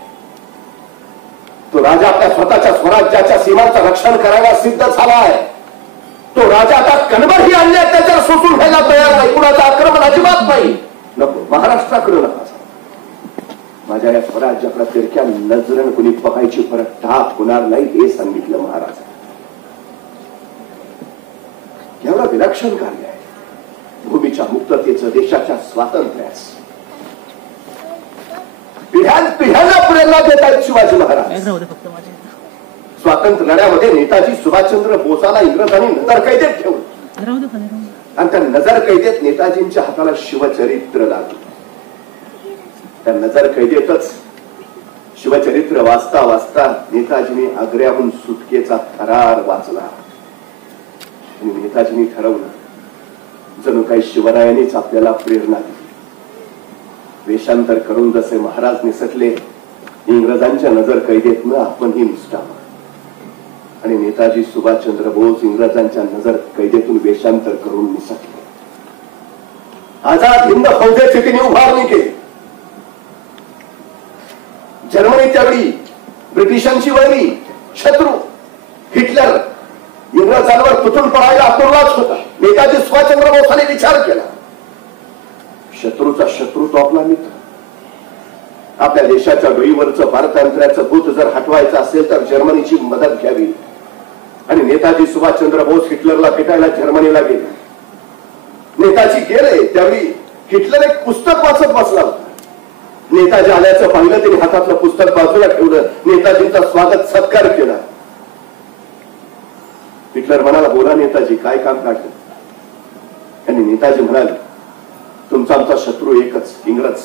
तो राजा आपल्या स्वतःच्या स्वराज्याच्या सीमांचं रक्षण करायला सिद्ध झाला आहे. तो राजा आता कणभरही आणले त्याच्यावर सोसून घ्यायला तयार नाही. कुणाचं आक्रमण अजिबात नाही. नको महाराष्ट्राकडे नका. माझ्या या स्वराज्याकडे तिरक्या नजरेनं कुणी बघायची परत टाक होणार नाही हे सांगितलं महाराज. एवढं विलक्षण कार्य आहे. भूमीच्या मुक्ततेचं देशाच्या स्वातंत्र्याचं पिढ्यांना प्रेरणा देत आहेत शिवाजी महाराज. स्वातंत्र्य लढ्यामध्ये नेताजी सुभाषचंद्र बोसाला इंग्रजांनी नजर कैदेत ठेवलं आणि त्या नजर कैदेत नेताजींच्या हाताला शिवचरित्र लागलं. त्या नजर कैदेतच शिवचरित्र वाचता वाचता नेताजींनी आग्र्याहून सुटकेचा करार वाचला आणि नेताजींनी ठरवलं जणू काही शिवरायांनीच आपल्याला प्रेरणा दिली. वेषांतर करून जसे महाराज निसटले इंग्रजांच्या नजर कैदेतनं आपणही निसटावं. आणि नेताजी सुभाषचंद्र बोस इंग्रजांच्या नजर कैदेतून वेषांतर करून निसटले. आझाद हिंद फौजेची तिने उभारणी केली. जर्मनी त्यावेळी ब्रिटिशांची वैरी शत्रू हिटलर इंग्रजांवर तुटून पडायला आतुरलाच होता. नेताजी सुभाषचंद्र बोसाने विचार केला शत्रूचा शत्रू तो आपला मित्र. आपल्या देशाच्या डोईवरचं पारतंत्र्याचं भूत जर हटवायचं असेल तर जर्मनीची मदत घ्यावी. आणि नेताजी सुभाषचंद्र बोस हिटलरला भेटायला जर्मनीला गेले. नेताजी गेले त्यावेळी हिटलर एक पुस्तक वाचत बसला होता. नेताजी आल्याचं पाहिलं त्यांनी हातातलं पुस्तक बाजूला ठेवलं. नेताजींचा स्वागत सत्कार केला. हिटलर म्हणाला बोला नेताजी काय काम काढलं. आणि नेताजी म्हणाले तुमचा आमचा शत्रू एकच इंग्रज.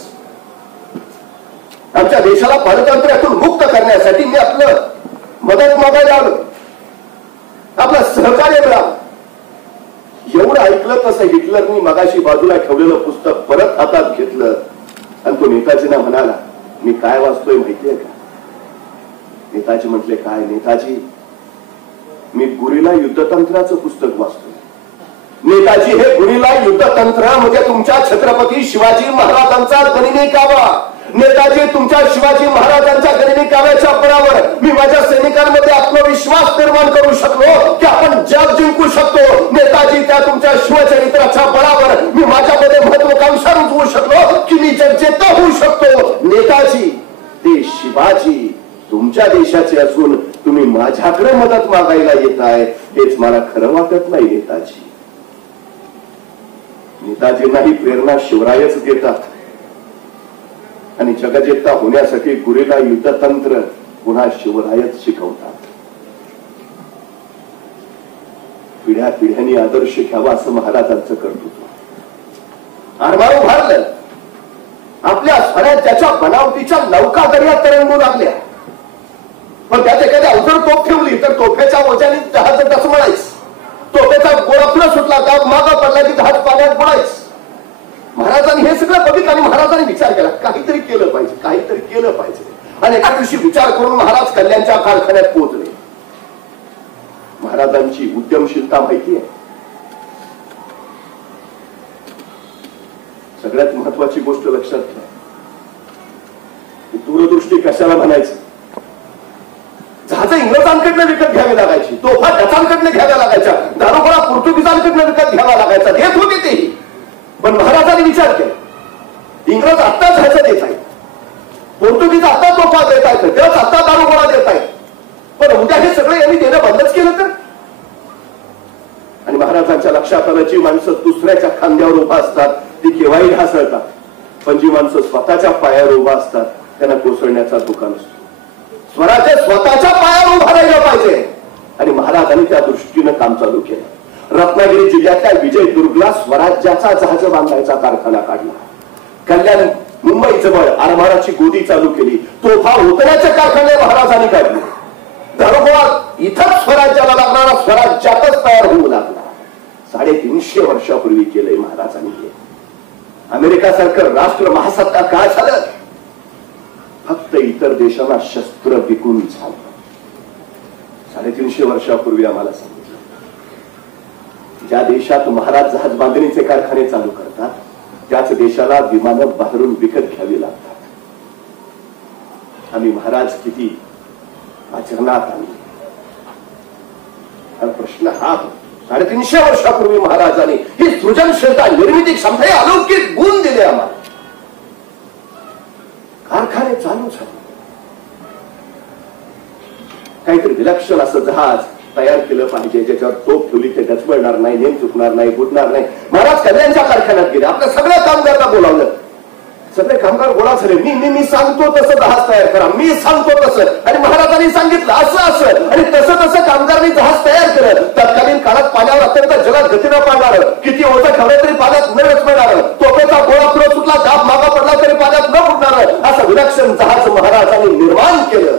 आमच्या देशाला पारतंत्र्यातून मुक्त करण्यासाठी मी आपलं मदत मागायला आलो. आपलं सहकार्य मिळावं. एवढं ऐकलं तसं हिटलरनी मगाशी बाजूला ठेवलेलं पुस्तक परत हातात घेतलं आणि तो नेताजींना म्हणाला, मी काय वाचतोय माहितीये का? नेताजी म्हटले, काय? नेताजी, मी गुरिला युद्धतंत्राचं पुस्तक वाचतोय. नेताजी, हे गुरिला युद्धतंत्र म्हणजे तुमच्या छत्रपती शिवाजी महाराजांचा गनिमी कावा. नेताजी, तुमच्या शिवाजी महाराजांच्या गनिमी काव्याच्या बळावर मी माझ्या सैनिकांमध्ये आत्मविश्वास निर्माण करू शकलो की आपण जग जिंकू शकतो. नेताजी, त्या तुमच्या शिवचरित्राच्या बळावर मी माझ्यामध्ये महत्वाकांक्षा रुजवू शकलो की मी जगजेता होऊ शकतो. नेताजी, ते शिवाजी तुमच्या देशाचे असून तुम्ही माझ्याकडे मदत मागायला येताय हेच मला खरं वाटत नाही. नेताजी, नेताजींना ही प्रेरणा शिवरायच देतात आणि जगजेता होण्यासाठी गुरिला युद्धतंत्र पुन्हा शिवरायच शिकवतात. पिढ्या पिढ्यांनी आदर्श घ्यावा असं महाराजांचं कर्तृत्व. आरमार उभारलं, आपल्या स्वराज्याच्या बनावटीच्या नौका दर्यात तरंगू लागल्या, पण त्यात एखादी अवजड तोफ ठेवली तर तोफेच्या ओझ्याने जहाज डसमळायच. तोफेचा गोळा पुढे सुटला का मागा पडला की जहाज पाण्यात बुडायच. महाराजांनी हे सगळं बघितलं आणि महाराजांनी विचार केला, काहीतरी केलं पाहिजे, काहीतरी केलं पाहिजे. आणि एका दिवशी विचार करून महाराज कल्याणच्या कारखान्यात पोहोचले. महाराजांची उद्यमशीलता माहिती आहे. सगळ्यात महत्वाची गोष्ट लक्षात घ्या, दूरदृष्टी कशाला म्हणायचं. जहाज इंग्रजांकडनं विकत घ्यावी लागायची, तोफा डचांकडनं घ्याव्या लागायच्या, दारुगोळा पोर्तुगीजांकडनं विकत घ्यावा लागायचा. देत होते ते, पण महाराजांनी विचार केला, इंग्रज आत्ता जहाज देत आहेत, पोर्तुगीज आता तोफा देत आहेत, डच आता दारुगोळा देत आहेत, पण उद्या हे सगळं यांनी देणं बंदच केलं तर. आणि महाराजांच्या लक्षात आलं, जी माणसं दुसऱ्याच्या खांद्यावर उभा असतात ती केव्हाही ढासळतात, पण जी माणसं स्वतःच्या पायावर उभा असतात त्यांना कोसळण्याचा धोका नसतो. स्वराज्य स्वतःच्या पायावर उभा राहिलं पाहिजे आणि महाराजांनी त्या दृष्टीनं काम चालू केलं. रत्नागिरी जिल्ह्यातल्या विजयदुर्गला स्वराज्याचा जहाज बांधायचा कारखाना काढला. कल्याण मुंबई जवळ आरमाराची गोदी चालू केली. तोफा उतरण्याचे कारखाने महाराजांनी काढले. दारुगोळा इथंच स्वराज्याला लागणारा स्वराज्यातच तयार होऊ लागला. 350 वर्षापूर्वी केलंय महाराजांनी हे. अमेरिकासारखं राष्ट्र महासत्ता काय झालं? फक्त इतर देशांना शस्त्र विकून झालं. 350 वर्षापूर्वी आम्हाला सांगितलं, ज्या देशात महाराज जहाज बांधणीचे कारखाने चालू करतात त्याच देशाला विमानं बाहेरून विकत घ्यावी लागतात. आम्ही महाराज किती आचरणात आणले. प्रश्न हा, 350 वर्षापूर्वी महाराजांनी ही सृजनशीलता, निर्मिती क्षमता, हे अलौकिक गुण दिले आम्हाला. कारखाने चालू झाले. काहीतरी विलक्षण असं जहाज तयार केलं पाहिजे ज्याच्यावर तोफ ठेवली ते डचबळणार नाही, नेम चुकणार नाही, बुडणार नाही. महाराज कल्याणच्या कारखान्यात गेले. आपल्या सगळ्या कामगारांना बोलावलं. सगळे कामगार गोळा झाले. मी सांगतो तसं जहाज तयार करा, मी सांगतो तसं. आणि महाराजांनी सांगितलं असं आणि तसं कामगारांनी जहाज तयार केलं. तत्कालीन काळात पाण्यावर अत्यंत जलद गतीनं पाडणार, किती ओझं ठेवलं तरी पाण्यात न रचणार, तोफेचा गोळा पुढे सुटला, दाब मागा पडला तरी पाण्यात न बुडणार, असं विलक्षण जहाज महाराजांनी निर्माण केलं.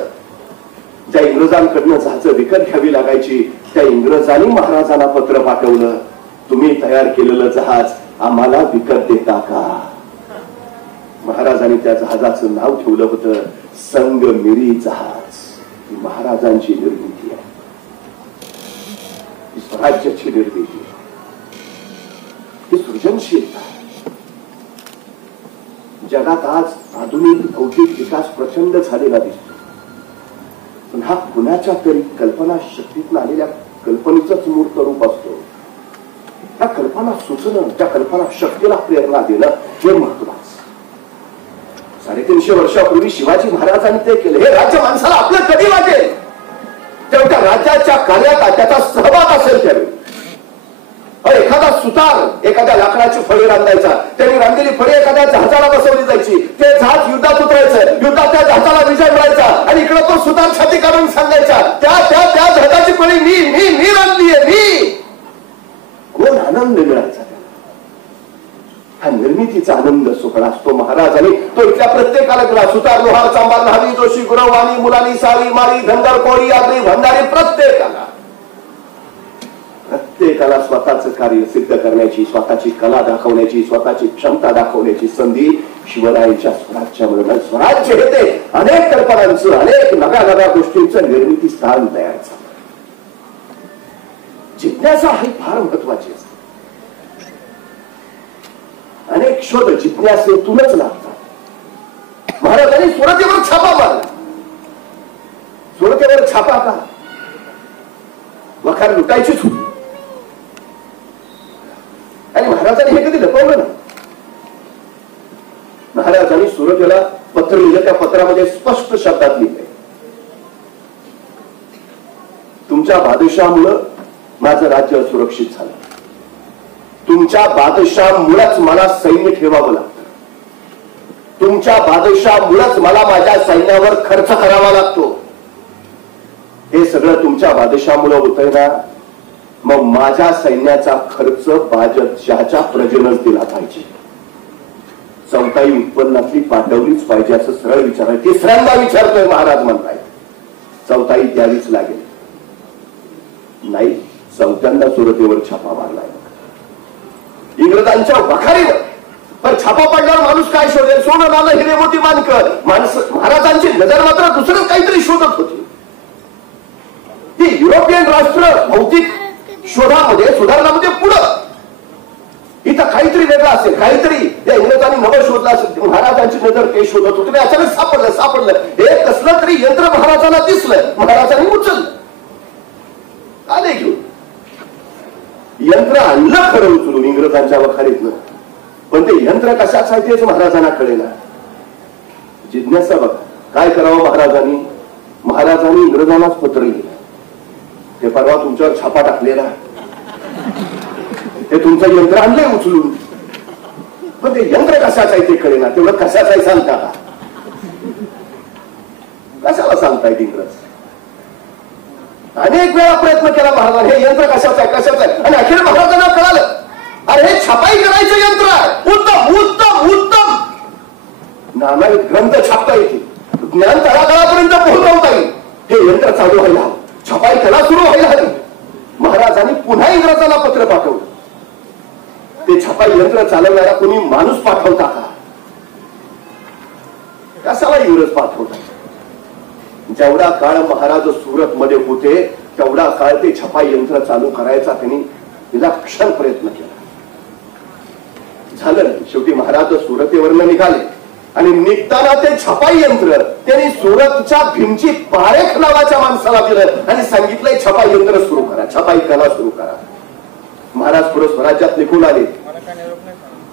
ज्या इंग्रजांकडनं जहाज विकत घ्यावी लागायची त्या इंग्रजांनी महाराजांना पत्र पाठवलं, तुम्ही तयार केलेलं जहाज आम्हाला विकत देता का? महाराजांनी त्या जहाजाचं नाव ठेवलं होतं संगमिरी जहाज. ही महाराजांची निर्मिती आहे, ही स्वराज्याची निर्मिती आहे, ही सृजनशीलता आहे. जगात आज आधुनिक औद्योगिक विकास प्रचंड झालेला दिसतो, पण हा कुणाच्या तरी कल्पना शक्तीतून आलेल्या कल्पनेचंच मूर्त रूप असतो. त्या कल्पना सुचणं, त्या कल्पना शक्तीला प्रेरणा देणं हे महत्वाचं. 350 वर्षापूर्वी शिवाजी महाराजांनी ते केलं. हे राज्य माणसाला आपलं कधी वाटेल तेव्हा त्या राज्याच्या कार्यात त्याचा सहभाग असेल त्यावेळी. एखादा सुतार एखाद्या लाकडाची फळी रांधायचा, त्यांनी रांधलेली फळी एखाद्या जहाजाला बसवली जायची, ते जहाज युद्धात उतरायचं, युद्धात त्या जहाजाला विजय मिळायचा आणि इकडे तो सुतार छाती काढून सांगायचा त्या जहाजाची फळी मी रांधलीये, मी. कोण आनंद मिळायचा? हा निर्मितीचा आनंद सोहळा असतो. महाराजांनी तो इथल्या प्रत्येकाला दिला. सुतार, लोहार, चांभार, न्हावी, जोशी, गुरववाणी, मुलानी, साळी, माळी, धनगर, कोळी, आगरी, भंडारी, प्रत्येकाला प्रत्येकाला स्वतःचं कार्य सिद्ध करण्याची, स्वतःची कला दाखवण्याची, स्वतःची क्षमता दाखवण्याची संधी शिवरायांच्या स्वराज्यामुळे. स्वराज्य हे ते अनेक कल्पनांचं, अनेक नव्या नव्या गोष्टींचं निर्मिती स्थान तयार झालं. जिज्ञासा ही फार महत्वाची असते. अनेक शोध जिज्ञासेतूनच लागतात. महाराजांनी सुरतेवर छापा मारला. सुरतेवर छापा का? वखार लुटायचीच होती. आणि महाराजांनी हे कधी लपवलं ना. महाराजांनी सुरतेला पत्र लिहिलं. त्या पत्रामध्ये स्पष्ट शब्दात लिहिले, तुमच्या बादशाहामुळं माझं राज्य असुरक्षित झालं. तुमच्या बादशाहामुळेच मला सैन्य ठेवावं लागतं. तुमच्या बादशाहामुळेच मला माझ्या सैन्यावर खर्च करावा लागतो. हे सगळं तुमच्या बादशाहामुळे होतंय ना, मग माझ्या सैन्याचा खर्च बादशाहाच्या प्रजेनंच दिला पाहिजे. चौथाई उत्पन्नातली पाठवलीच पाहिजे असं सरळ विचाराय. तिसऱ्यांदा विचारतोय महाराज म्हणताय, चौथाई द्यावीच लागेल. नाही, चौथ्यांदा सुरतेवर छापा मारलाय इंग्रजांच्या वखारीवर. पण छापा पडल्यावर माणूस काय शोधेल? सोनं नाणं हिरे मोती मानकर. महाराजांची नजर मात्र दुसरं काहीतरी शोधत होती. ती युरोपियन राष्ट्र भौतिक शोधामध्ये, सुधारणामध्ये पुढं. इथं काहीतरी वेगळं असेल, काहीतरी या इंग्रजांनी नवं शोधलं असेल. महाराजांची नजर ते शोधत होते. अचानक सापडलं. हे कसलं तरी यंत्र महाराजांना दिसलं. महाराजांनी उचललं, आले घेऊन. यंत्र आणलं खरं उचलून इंग्रजांच्या वखारीतनं, पण ते यंत्र कशाचं आहे तेच महाराजांना कळेना. जिज्ञासा बघा. काय करावं महाराजांनी? महाराजांनी इंग्रजांनाच पत्र लिहिलं. ते परवा तुमच्यावर छापा टाकलेला, ते तुमचं यंत्र आणलंय उचलून, पण ते यंत्र कशाचं आहे ते कळेना. तेवढं कशाचं आहे सांगता का? कशाला सांगतायत इंग्रज? अनेक वेळा प्रयत्न केला महाराजांनी, हे यंत्र कशाचं आहे. आणि अखेर महाराजांना कळालं, अरे हे छपाई करायचं यंत्र आहे. उत्तम उत्तम उत्तम. नाना ग्रंथ छापता येतील, ज्ञान तळागाळापर्यंत पोहोचवता येईल. हे यंत्र चालू व्हायला हवं, छपाई कला सुरू व्हायला हवी. महाराजांनी पुन्हा इंग्रजांना पत्र पाठवलं. ते छपाई यंत्र चालवणारा कोणी माणूस पाठवता का? कशाला इंग्रज पाठवतात? जेवढा काळ महाराज सुरत मध्ये होते तेवढा काळ ते छपाई यंत्र चालू करायचा त्यांनी विलक्षण प्रयत्न केला. झालं नाही. शेवटी महाराज सुरतेवरनं निघाले आणि निघताना ते छपाई यंत्र त्यांनी सुरतच्या भीमजी पारेख नावाच्या माणसाला दिलं आणि सांगितलंय छपाई यंत्र सुरू करा, छपाई कला सुरू करा. महाराज पुढे स्वराज्यात निघून आले.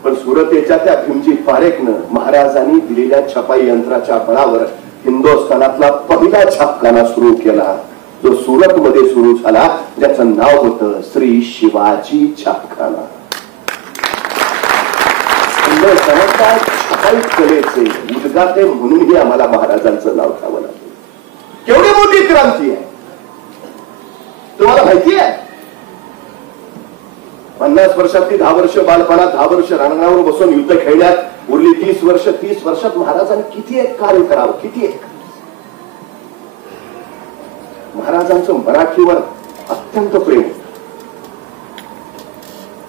पण सुरतेच्या त्या भीमजी पारेखनं महाराजांनी दिलेल्या छपाई यंत्राच्या बळावर हिंदुस्थानातला पहिला छापखाना सुरू केला, जो सुरत मध्ये सुरू झाला, ज्याचं नाव होतं श्री शिवाजी छापखाना. हिंदुस्थानाच्या छपाई कलेचे उद्गाते म्हणूनही आम्हाला महाराजांचं नाव घ्यावं लागलं. केवढी मोठी क्रांती आहे तुम्हाला माहिती आहे? 50 वर्षातली 10 वर्ष बालपणात, 10 वर्ष रणांगणावर बसून युद्ध खेळण्यात उरली 30 वर्ष. 30 वर्षात महाराजांनी किती एक कार्य करावं, किती एक. महाराजांचं मराठीवर अत्यंत प्रेम होतं.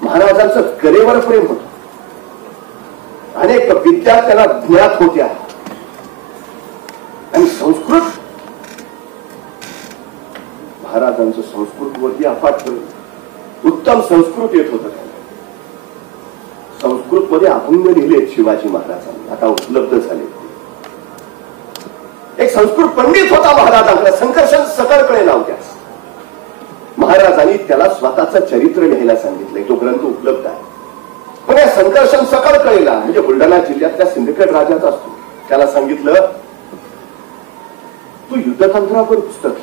महाराजांचं कलेवर प्रेम होतं. अनेक विद्या त्याला ज्ञात होत्या आणि संस्कृत, महाराजांचं संस्कृतवरती अफाट प्रेम. उत्तम संस्कृत येत होतं. संस्कृत मध्ये अभंग लिहिले शिवाजी महाराजांनी, आता उपलब्ध झाले. एक संस्कृत पंडित होता महाराजांकडे, संकर्षण सकळकडे नाव त्यास. महाराजांनी त्याला स्वतःचं चरित्र लिहायला सांगितलंय, तो ग्रंथ उपलब्ध आहे. पण या संकर्षण सकळकळेला, म्हणजे बुलढाणा जिल्ह्यातल्या सिंदखेड राजाचा असतो, त्याला सांगितलं तू युद्धतंत्रावर पुस्तक,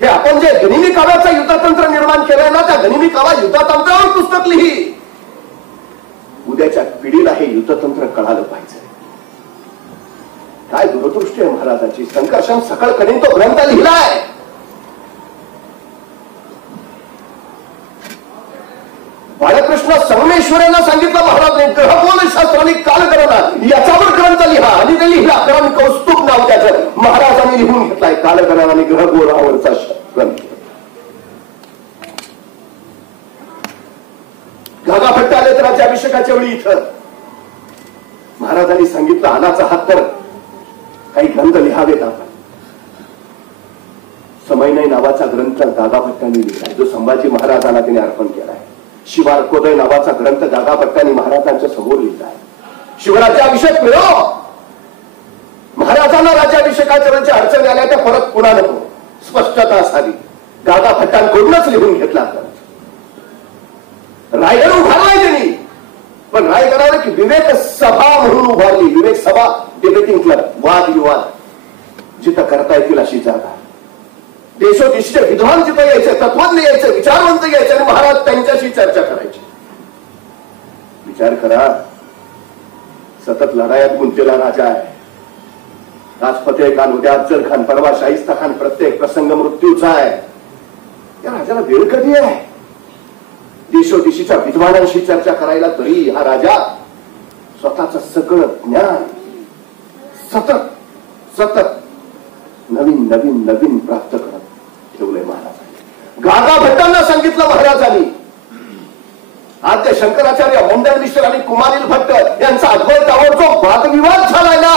हे आपण जे गनिमी काव्याचं युद्धतंत्र निर्माण केलंय ना, त्या गनिमी कावा युद्धतंत्रावर पुस्तक लिही. उद्याच्या पिढीला हे युद्धतंत्र कळालं पाहिजे. काय दूरदृष्टी आहे महाराजांची. संकर्षण सकळकडे तो ग्रंथ लिहिलाय. बाळकृष्ण संगमेश्वरांना सांगितलं महाराजांनी, ग्रहगोल शास्त्राने कालगणना याच्यावर ग्रंथ लिहा, आणि ते लिहिला. कारण कौस्तुभ नाव त्याचं महाराजांनी लिहून घेतलाय, कालगणना आणि ग्रहगोलावरचा ग्रंथ. इथं महाराजांनी सांगितलं आनाचा हात तर काही ग्रंथ लिहावेत आपण. समयनय नावाचा ग्रंथ दादाभट्टांनी लिहिलाय जो संभाजी महाराजांना त्याने अर्पण केलाय. शिवार्कोदय नावाचा ग्रंथ दादाभट्टांनी महाराजांच्या समोर लिहिलाय. शिवराज्याभिषेक मिळो, महाराजांना राज्याभिषेकाच्या वेळची अडचणी आल्या त्या परत पुन्हा नको, स्पष्टता असावी. दादाभट्टांकडूनच लिहून घेतला. रायगड उभारलाय त्यांनी, पण रायगडावर की विवेक सभा म्हणून उभारली. विवेक सभा, डिबेटिंग क्लब, वाद विवाद जिथं करता येतील अशी जागा. देशोदेशीचे विद्वान जिथं यायचे, तत्वज्ञ यायचे, विचारवंत यायचे आणि महाराज त्यांच्याशी चर्चा करायची. विचार करा, सतत लढायात गुंतलेला राजा आहे. आज फतेह खान, उद्या अफजल खान, परवा शाहिस्ता खान, प्रत्येक प्रसंग मृत्यूचा आहे. या राजाला वेळ कधी आहे देशोदेशीच्या विद्वानांशी चर्चा करायला? तरी हा राजा स्वतःच सगळं ज्ञान सतत सतत नवीन नवीन नवीन प्राप्त करत ठेवलंय महाराजांनी. दादाभट्टांना सांगितलं महाराजांनी. आद्य शंकराचार्य, मुंडन मिश्र आणि कुमारिल भट्ट यांचा अद्वैतावर जो वादविवाद झालाय ना,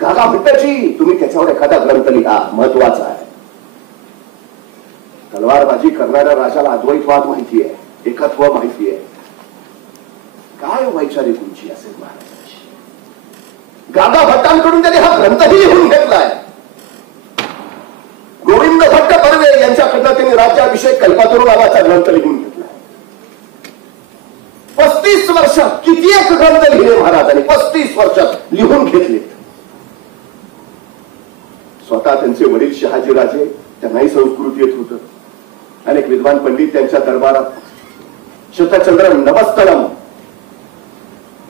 दादाभट्टाची, तुम्ही त्याच्यावर एखादा ग्रंथ लिहा, महत्वाचा आहे. तलवारबाजी करणाऱ्या राजाला अद्वैतवाद माहिती आहे, एकत्व माहिती आहे. काय वैचारिक उंची असेल महाराजांची. दादाभट्टांकडून त्यांनी हा ग्रंथही लिहून घेतलाय. गोविंद भट्ट बर्वे यांच्याकडनं त्यांनी राज्याभिषेक कल्पतरू नावाचा ग्रंथ लिहून घेतलाय. 35 वर्षात किती एक ग्रंथ लिहिले महाराजांनी, 35 वर्षात लिहून घेतले. स्वतः त्यांचे वडील शहाजीराजे, त्यांनाही संस्कृत येत होतं. अनेक विद्वान पंडित त्यांच्या दरबारात शतचंद्र नमस्तलम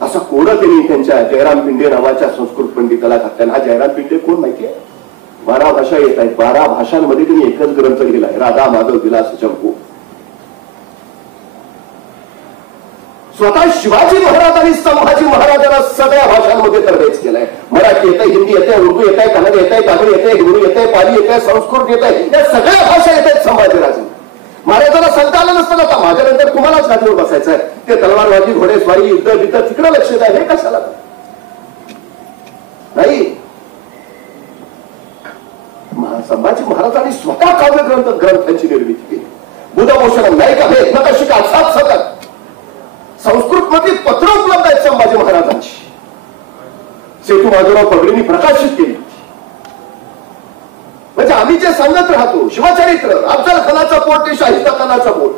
असा कोड त्यांनी त्यांच्या जयराम पिंडे नावाच्या संस्कृत पंडिताला घातला. हा जयराम पिंडे कोण माहितीये? 12 भाषा येत आहेत. 12 भाषांमध्ये त्यांनी एकच ग्रंथ लिहिलाय, राधा माधव विलास चंपू. स्वतः शिवाजी महाराज आणि संभाजी महाराजांना सगळ्या भाषांमध्ये तरबेज केलाय. मराठी येते, हिंदी येते, उर्दू येते, कन्नड येते, तामिळ येते, हिंदू येते, पाली येते, संस्कृत येते, या सगळ्या भाषा येत आहेत संभाजीराजांना. महाराजांना सांगता आलं नसतं ना, माझ्यानंतर तुम्हालाच गाठीवर बसायचं आहे. ते तलवारबाजी, घोडेस्वारी, युद्ध बिद्ध तिकडे लक्ष द्या, हे कशाला नाही. संभाजी महाराजांनी स्वतः काव्य ग्रंथांची निर्मिती केली. बुधभूषण, नायिका भेद, नकशिका, सात सतत संस्कृत मध्ये पत्र उपलब्ध आहेत संभाजी महाराजांची. सेतू माधवराव पगडींनी प्रकाशित केली. म्हणजे आम्ही जे सांगत राहतो, शिवचरित्र, अफजल खानाचा पोट ते शाहिस्ता खानाचा पोट,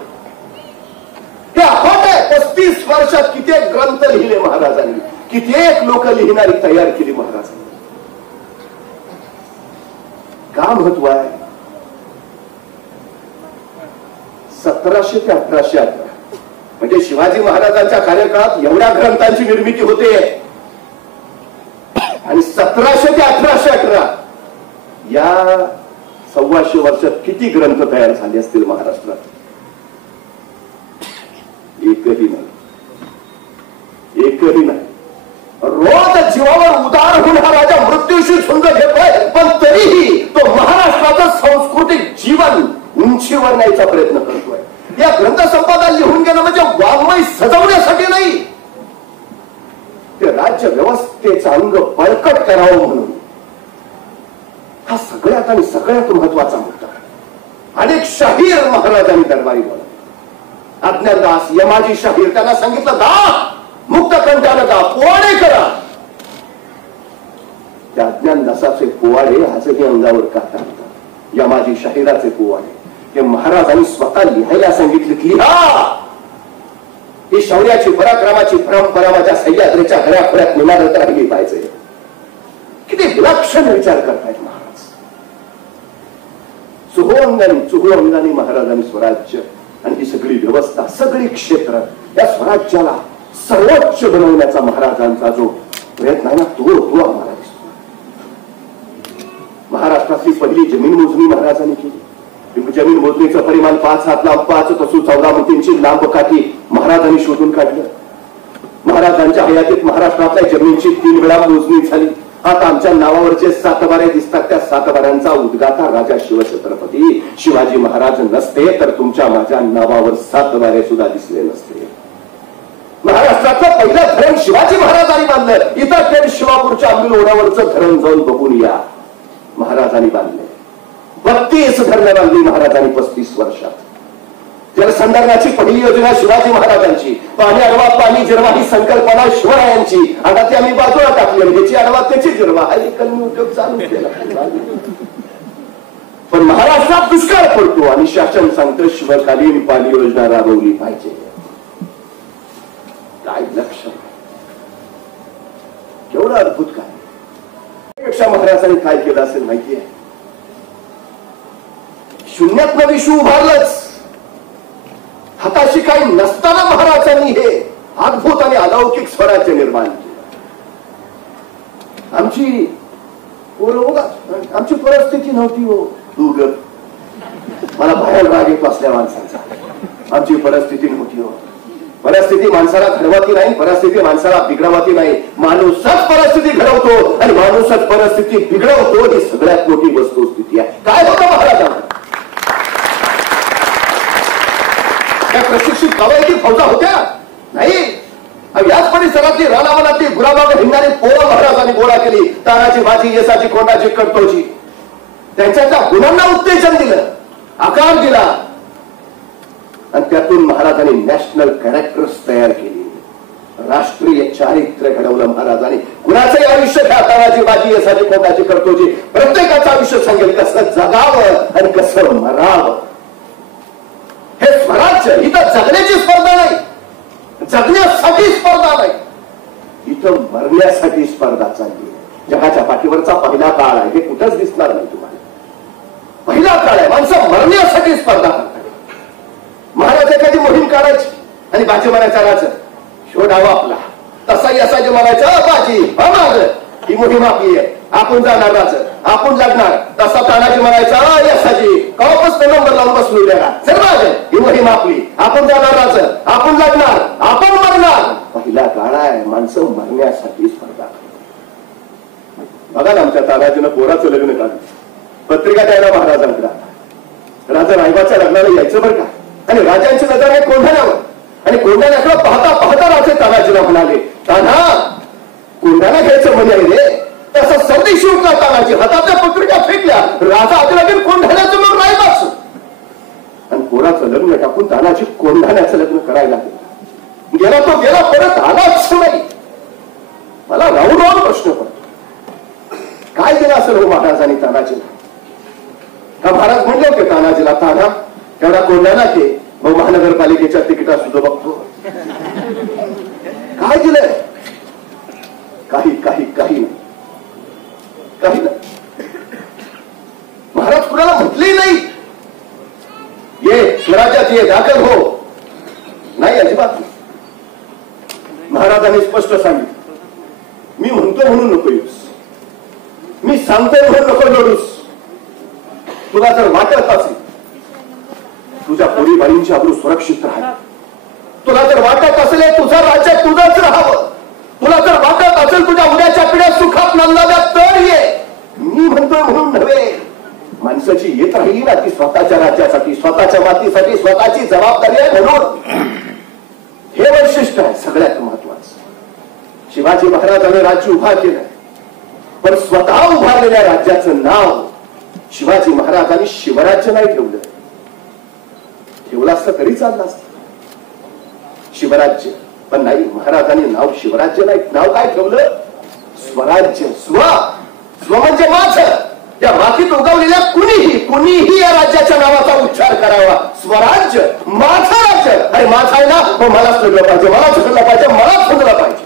हे अफाट आहे. 35 वर्षात कित्येक ग्रंथ लिहिले महाराजांनी, कित्येक लोक लिहिणारी तयार केली महाराजांनी. का महत्व आहे? 1700 ते 1811 म्हणजे शिवाजी महाराजांच्या कार्यकाळात एवढ्या ग्रंथांची निर्मिती होते. आणि 1700 ते 1818 या 125 वर्षात किती ग्रंथ तयार झाले असतील महाराष्ट्रात? एकही नाही, एकही नाही. रोज जीवावर उदार होऊन हा राजा मृत्यूशी झुंज घेतोय, पण तरीही तो महाराष्ट्राचं सांस्कृतिक जीवन उंचीवर न्यायचा प्रयत्न करतोय. या ग्रंथ संपादन लिहून घेणं म्हणजे वाङ्मय सजवण्यासाठी नाही, ते राज्य व्यवस्थेचं अंग बळकट करावं म्हणून. हा सगळ्यात आणि सगळ्यात महत्वाचा मुद्दा. अनेक शाहीर महाराजांनी दरबारी बोला. अज्ञानदास, यमाजी शाहीर, त्यांना सांगितलं दा, मुक्त कंठानं दा, पोवाडे करा. त्या अज्ञानदासाचे पोवाडे आजही अंगावर काढतात. यमाजी शाहिराचे पोवाडे हे महाराजांनी स्वतः लिहायला सांगितले. लिहा. ही शौर्याची, पराक्रमाची परंपरा माझ्या सह्याद्रीच्या घराखोऱ्यात निमारत राहिली पाहिजे. किती विलक्षण विचार करतायत महाराज. चुहू महाराजांनी स्वराज्य आणि ही सगळी व्यवस्था, सगळी क्षेत्र या स्वराज्याला सर्वोच्च बनवण्याचा महाराजांचा जो प्रयत्न आहे ना, तो आम्हाला दिसतो. महाराष्ट्रातली पहिली जमीन मोजणी महाराजांनी केली. जमीन मोजणीचं परिमाण 5 हात लांब, 5 तसू 14 इंची लांब काठी महाराजांनी शोधून काढलं. महाराजांच्या हयातीत महाराष्ट्रातल्या जमिनीची 3 वेळा मोजणी झाली. आता आमच्या नावावर जे 7 बारे दिसतात त्या 7 बाऱ्यांचा उद्गाता राजा शिवछत्रपती शिवाजी महाराज नसते तर तुमच्या माझ्या नावावर 7 बारे सुद्धा दिसले नसते. महाराष्ट्रातलं पहिलं धरण शिवाजी महाराजांनी बांधलं. इथं थेट शिवापूरच्या आंबील ओढ्यावरचं धरण जाऊन बघून या. महाराजांनी बांधले 32 धरणं बांधली महाराजांनी 35 वर्षात. जलसंधारणाची पहिली योजना शिवाजी महाराजांची. पाणी अडवा पाणी जिरवा ही संकल्पना शिवरायांची. आता ती आम्ही बाजूला टाकली. याची अडवा त्याची जिरवा हा एकन्नी उद्योग चालू केला. पण महाराष्ट्रात दुष्काळ पडतो आणि शासन सांगतं शिवकालीन पाणी योजना राबवली पाहिजे. काय लक्ष, केवढं अद्भुत काय. पेक्षा महाराजांनी काय केलं असेल माहितीये. शून्यात विश्व उभारलंच. हाताशी काही नसताना महाराजांनी हे अद्भुत आणि अलौकिक स्वराज्य निर्माण केलं. आमची आमची परिस्थिती नव्हती हो. मला बाहेर राग येतो असल्या माणसांचा. आमची परिस्थिती नव्हती हो. परिस्थिती माणसाला घडवती नाही, परिस्थिती माणसाला बिघडवती नाही. माणूसच परिस्थिती घडवतो आणि माणूसच परिस्थिती बिघडवतो. ही सगळ्यात मोठी वस्तुस्थिती आहे. काय होतं महाराजांना. त्या प्रशिक्षित कवायती फौजा होत्या नाही. याच परिसरातली रानावनातली गुराबाग हिंडणारी पोरं महाराजांनी गोळा केली. तानाची बाजी यसाची कोंडाची कटतोची. त्यांच्या त्या गुणांना उत्तेजन दिलं, आकार दिला आणि त्यातून महाराजांनी नॅशनल कॅरेक्टर्स तयार केली. राष्ट्रीय चारित्र्य घडवलं महाराजांनी. कुणाचंही आयुष्य घ्या, तानाची बाजी यसाची कोंडाची कटतोची. प्रत्येकाचं आयुष्य सांगेल कसं जगावं आणि कसं मरावं. हे स्वराज्य. इथं जगण्याची स्पर्धा नाही, जगण्यासाठी स्पर्धा नाही, इथं मरण्यासाठी स्पर्धा चालली आहे. जगाच्या पाठीवरचा पहिला काळ आहे. हे कुठंच दिसणार नाही तुम्हाला. पहिला काळ आहे. माणसं मरण्यासाठी स्पर्धा करतात. महाराज एखादी मोहीम काढायची आणि बाजी म्हणायचा राज शो डावा आपला. तसाही असायचे म्हणायचं बाजी माग ही मोहीम आपली आहे. आपण जाणार राज, आपण लढणार. तसा तानाजी म्हणायचा यसाजी कवापासून नंबर लावून बसलो द्या सर्वाज ही मोहीम आपली. आपण जाणार राज, आपण लढणार, आपण मरणार. पहिला काळ आहे. माणसं मरण्यासाठी स्पर्धा करतात. बघा ना आमच्या तानाजीनं पोराचं लग्न काढलं. पत्रिका द्यायला महाराजांकडे. राजा रायबाच्या लग्नाला यायचं बरं का. आणि राजांची नजर आहे कोंढाण्यावर. आणि कोंढाण्याकडे पाहता पाहता राजे तानाजीला म्हणाले तान्हा कोंढाणा घ्यायचं म्हणजे रे. तसं संदेश उठला तानाजी. हातातल्या पत्रिका फेकल्या. राजा आधी लागेल कोंढाण्याचं मग रायबाच. आणि पोराचं लग्न टाकून तानाजी कोंढाण्याचं लग्न करायला गेला. तो गेला, परत आलाच नाही. मला राहून राहून प्रश्न पडतो काय केलं असेल हो महाराजांनी तानाजीला. का महाराज म्हणले होते तानाजीला ताना तेवढा कोंढाणा घे, मग महानगरपालिकेच्या तिकिटा सुद्धा बघतो. काय दिलंय. काही काही काही काही नाही. महाराज कुणाला म्हटले नाही ये स्वराज्यात ये दाखल हो. नाही अजिबात नाही. महाराजांनी स्पष्ट सांगितलं मी म्हणतो म्हणून नको येऊस, मी सांगतोय म्हणून नको लढूस. तुला जर वाटत असेल तुझ्या पोरी बाळींची अब्रू सुरक्षित राहावी, तुला जर वाटत असेल तुझं राज्य तुझंच राहावं, तुला जर वाटत असेल तुझ्या उद्याच्या पिढ्या सुखात नंदाव्या तर ये. मी म्हणतोय म्हणून नव्हे. माणसाची येत राहिली ना ती स्वतःच्या राज्यासाठी, स्वतःच्या मातीसाठी स्वतःची जबाबदारी आहे म्हणून. हे वैशिष्ट्य आहे सगळ्यात महत्वाचं. शिवाजी महाराजांनी राज्य उभा केलं, पण स्वतः उभारलेल्या राज्याचं नाव शिवाजी महाराजांनी शिवराज्य नाही ठेवलं. ठेवलं असतं तरी चाललं असतं शिवराज्य, पण नाही. महाराजांनी नाव शिवराज्य नाही, नाव काय ठेवलं स्वराज्य. स्व स्व म्हणजे माझं. या मातीत उगवलेल्या कुणीही या राज्याच्या नावाचा उच्चार करावा. स्वराज्य माझं राज्य. अरे माझं आहे ना, मग मलाच लढलं पाहिजे, मलाच लढलं पाहिजे, मलाच लढलं पाहिजे.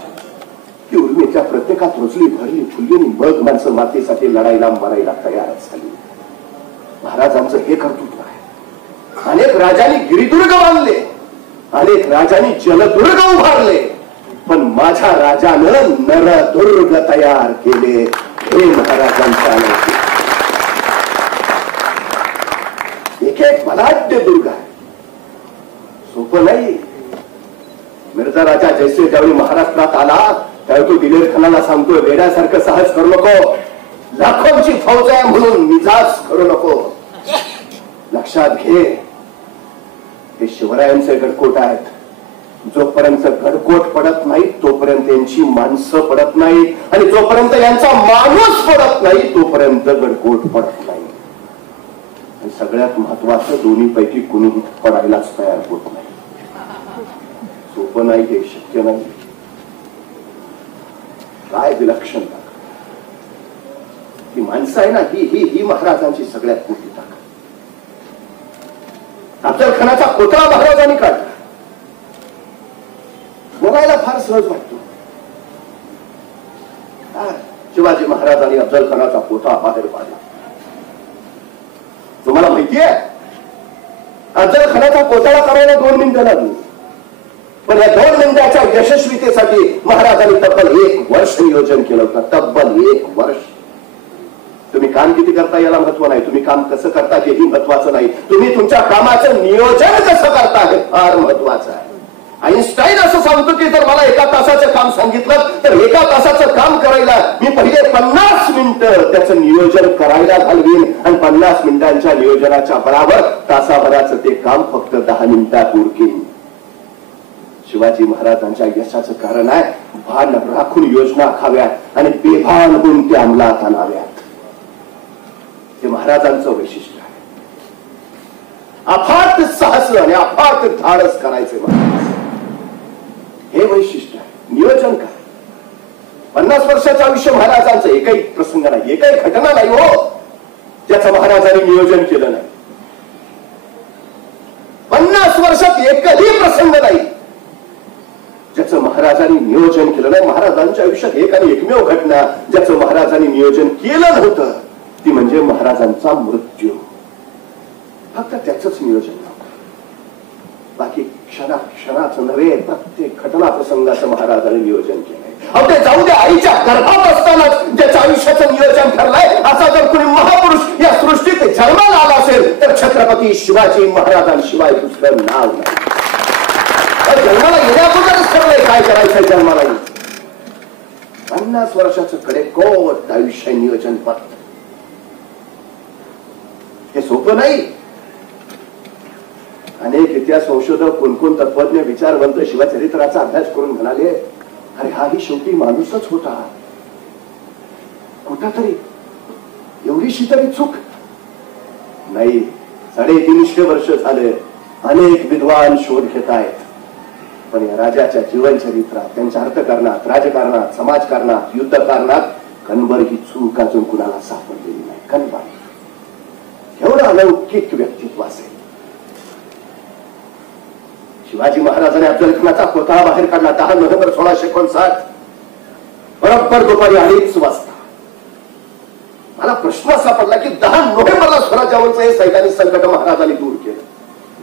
ती उर्मी त्या प्रत्येकात रुजली भरली फुलली. मग माणसं मातीसाठी लढायला मरायला तयार झाली. महाराजांचं हे कर्तृत्व आहे. अनेक राजांनी गिरिदुर्ग बांधले, अनेक राजांनी जलदुर्ग उभारले, पण माझ्या राजानं नरदुर्ग तयार केले. हे महाराजांच्या एक एक बलाढ्य दुर्ग आहे. सोपं नाही. मिर्झा राजा जैसे ज्यावेळी महाराष्ट्रात आला त्यावेळी तो दिलेर खानाला सांगतोय वेड्यासारखं साहस करू नको. लाखोंची फौज आहे म्हणून मिजाज करू नको. लक्षात घे हे शिवरायांचे गडकोट आहेत. जोपर्यंत गडकोट पडत नाही तोपर्यंत यांची माणसं पडत नाहीत, आणि जोपर्यंत यांचा माणूस पडत नाही तोपर्यंत गडकोट पडत नाही. आणि सगळ्यात महत्वाचं, दोन्ही पैकी कुणीही पडायलाच तयार होत नाही. सोपं नाही, हे शक्य नाही. काय विलक्षण ताकद ही माणसं आहे ना, ही ही ही महाराजांची सगळ्यात मोठी ताकद. अफजल खानाचा पुतळा महाराजांनी काढला. बघायला फार सहज वाटतो. शिवाजी महाराजांनी अफजल खानाचा पुतळा बाहेर पाडला. तुम्हाला माहितीये, अफजल खानाचा पुतळा करायला 2 मिनिटं लागली, पण या 2 मिनिटाच्या यशस्वीतेसाठी महाराजांनी तब्बल 1 वर्ष नियोजन केलं होतं. तब्बल 1 वर्ष. तुम्ही काम किती करता याला महत्व नाही, तुम्ही काम कसं करता हेही महत्वाचं नाही, तुम्ही तुमच्या कामाचं नियोजन कसं करता हे फार महत्वाचं आहे. आईन्स्टाईन असं सांगतो की जर मला 1 तासाचं काम सांगितलं तर 1 तासाचं काम करायला मी पहिले 50 मिनिटं त्याचं नियोजन करायला घालवीन, आणि 50 मिनिटांच्या नियोजनाच्या बरोबर तासाभराचं ते काम फक्त 10 मिनिटात उरकेन. शिवाजी महाराजांच्या यशाचं कारण आहे भान राखून योजना आखाव्यात आणि बेभान होऊन ते अंमलात आणाव्यात. हे महाराजांचं वैशिष्ट्य आहे. अफाट साहस आणि अफाट धाडस करायचे महाराज, हे वैशिष्ट्य आहे. नियोजन काय, 50 वर्षाचं आयुष्य महाराजांचं एकही प्रसंग नाही, एकही घटना नाही हो ज्याचं महाराजांनी नियोजन केलं नाही. 50 वर्षात एकही प्रसंग नाही ज्याचं महाराजांनी नियोजन केलं नाही. महाराजांच्या आयुष्यात एक आणि एकमेव घटना ज्याचं महाराजांनी नियोजन केलं नव्हतं ती म्हणजे महाराजांचा मृत्यू. फक्त त्याचंच नियोजन नव्हतं. बाकी क्षणाचं नव्हे, प्रत्येक घटना प्रसंगाचं महाराजांनी नियोजन केलंय. अहो ते जाऊ द्या, आईच्या गर्भात असतानाच ज्याच्या आयुष्याचं नियोजन ठरलंय असा जर कोणी महापुरुष या सृष्टीत जन्माला आला असेल तर छत्रपती शिवाजी महाराजांशिवाय दुसरं नाव नाही. जन्माला येण्याबरोबरच ठरलंय काय करायचंय जन्माला. 50 वर्षाचं कडेकोट आयुष्य नियोजन पत्र, हे सोपं नाही. अनेक इतिहास संशोधक, कोण तत्वज्ञ, विचारवंत शिवचरित्राचा अभ्यास करून म्हणाले, अरे हाही शेवटी माणूसच होता. कुठंतरी एवढीशी तरी चूक नाही. 350 वर्ष झाले अनेक विद्वान शोध घेत आहेत, पण या राजाच्या जीवनचरित्रात, त्यांच्या अर्थकारणात, राजकारणात, समाजकारणात, युद्धकारणात कणभर ही चूक अजून कुणाला सापडलेली नाही. कणभर एवढं अलौकिक व्यक्तित्व असेल. शिवाजी महाराजांनी अफजल खानाचा पुतळा बाहेर काढला 10 नोव्हेंबर 1659, बरोबर दुपारी 2:30 वाजता. मला प्रश्न सापडला की 10 नोव्हेंबरला स्वराज्यावरचं हे सैतानी संकट महाराजांनी दूर केलं.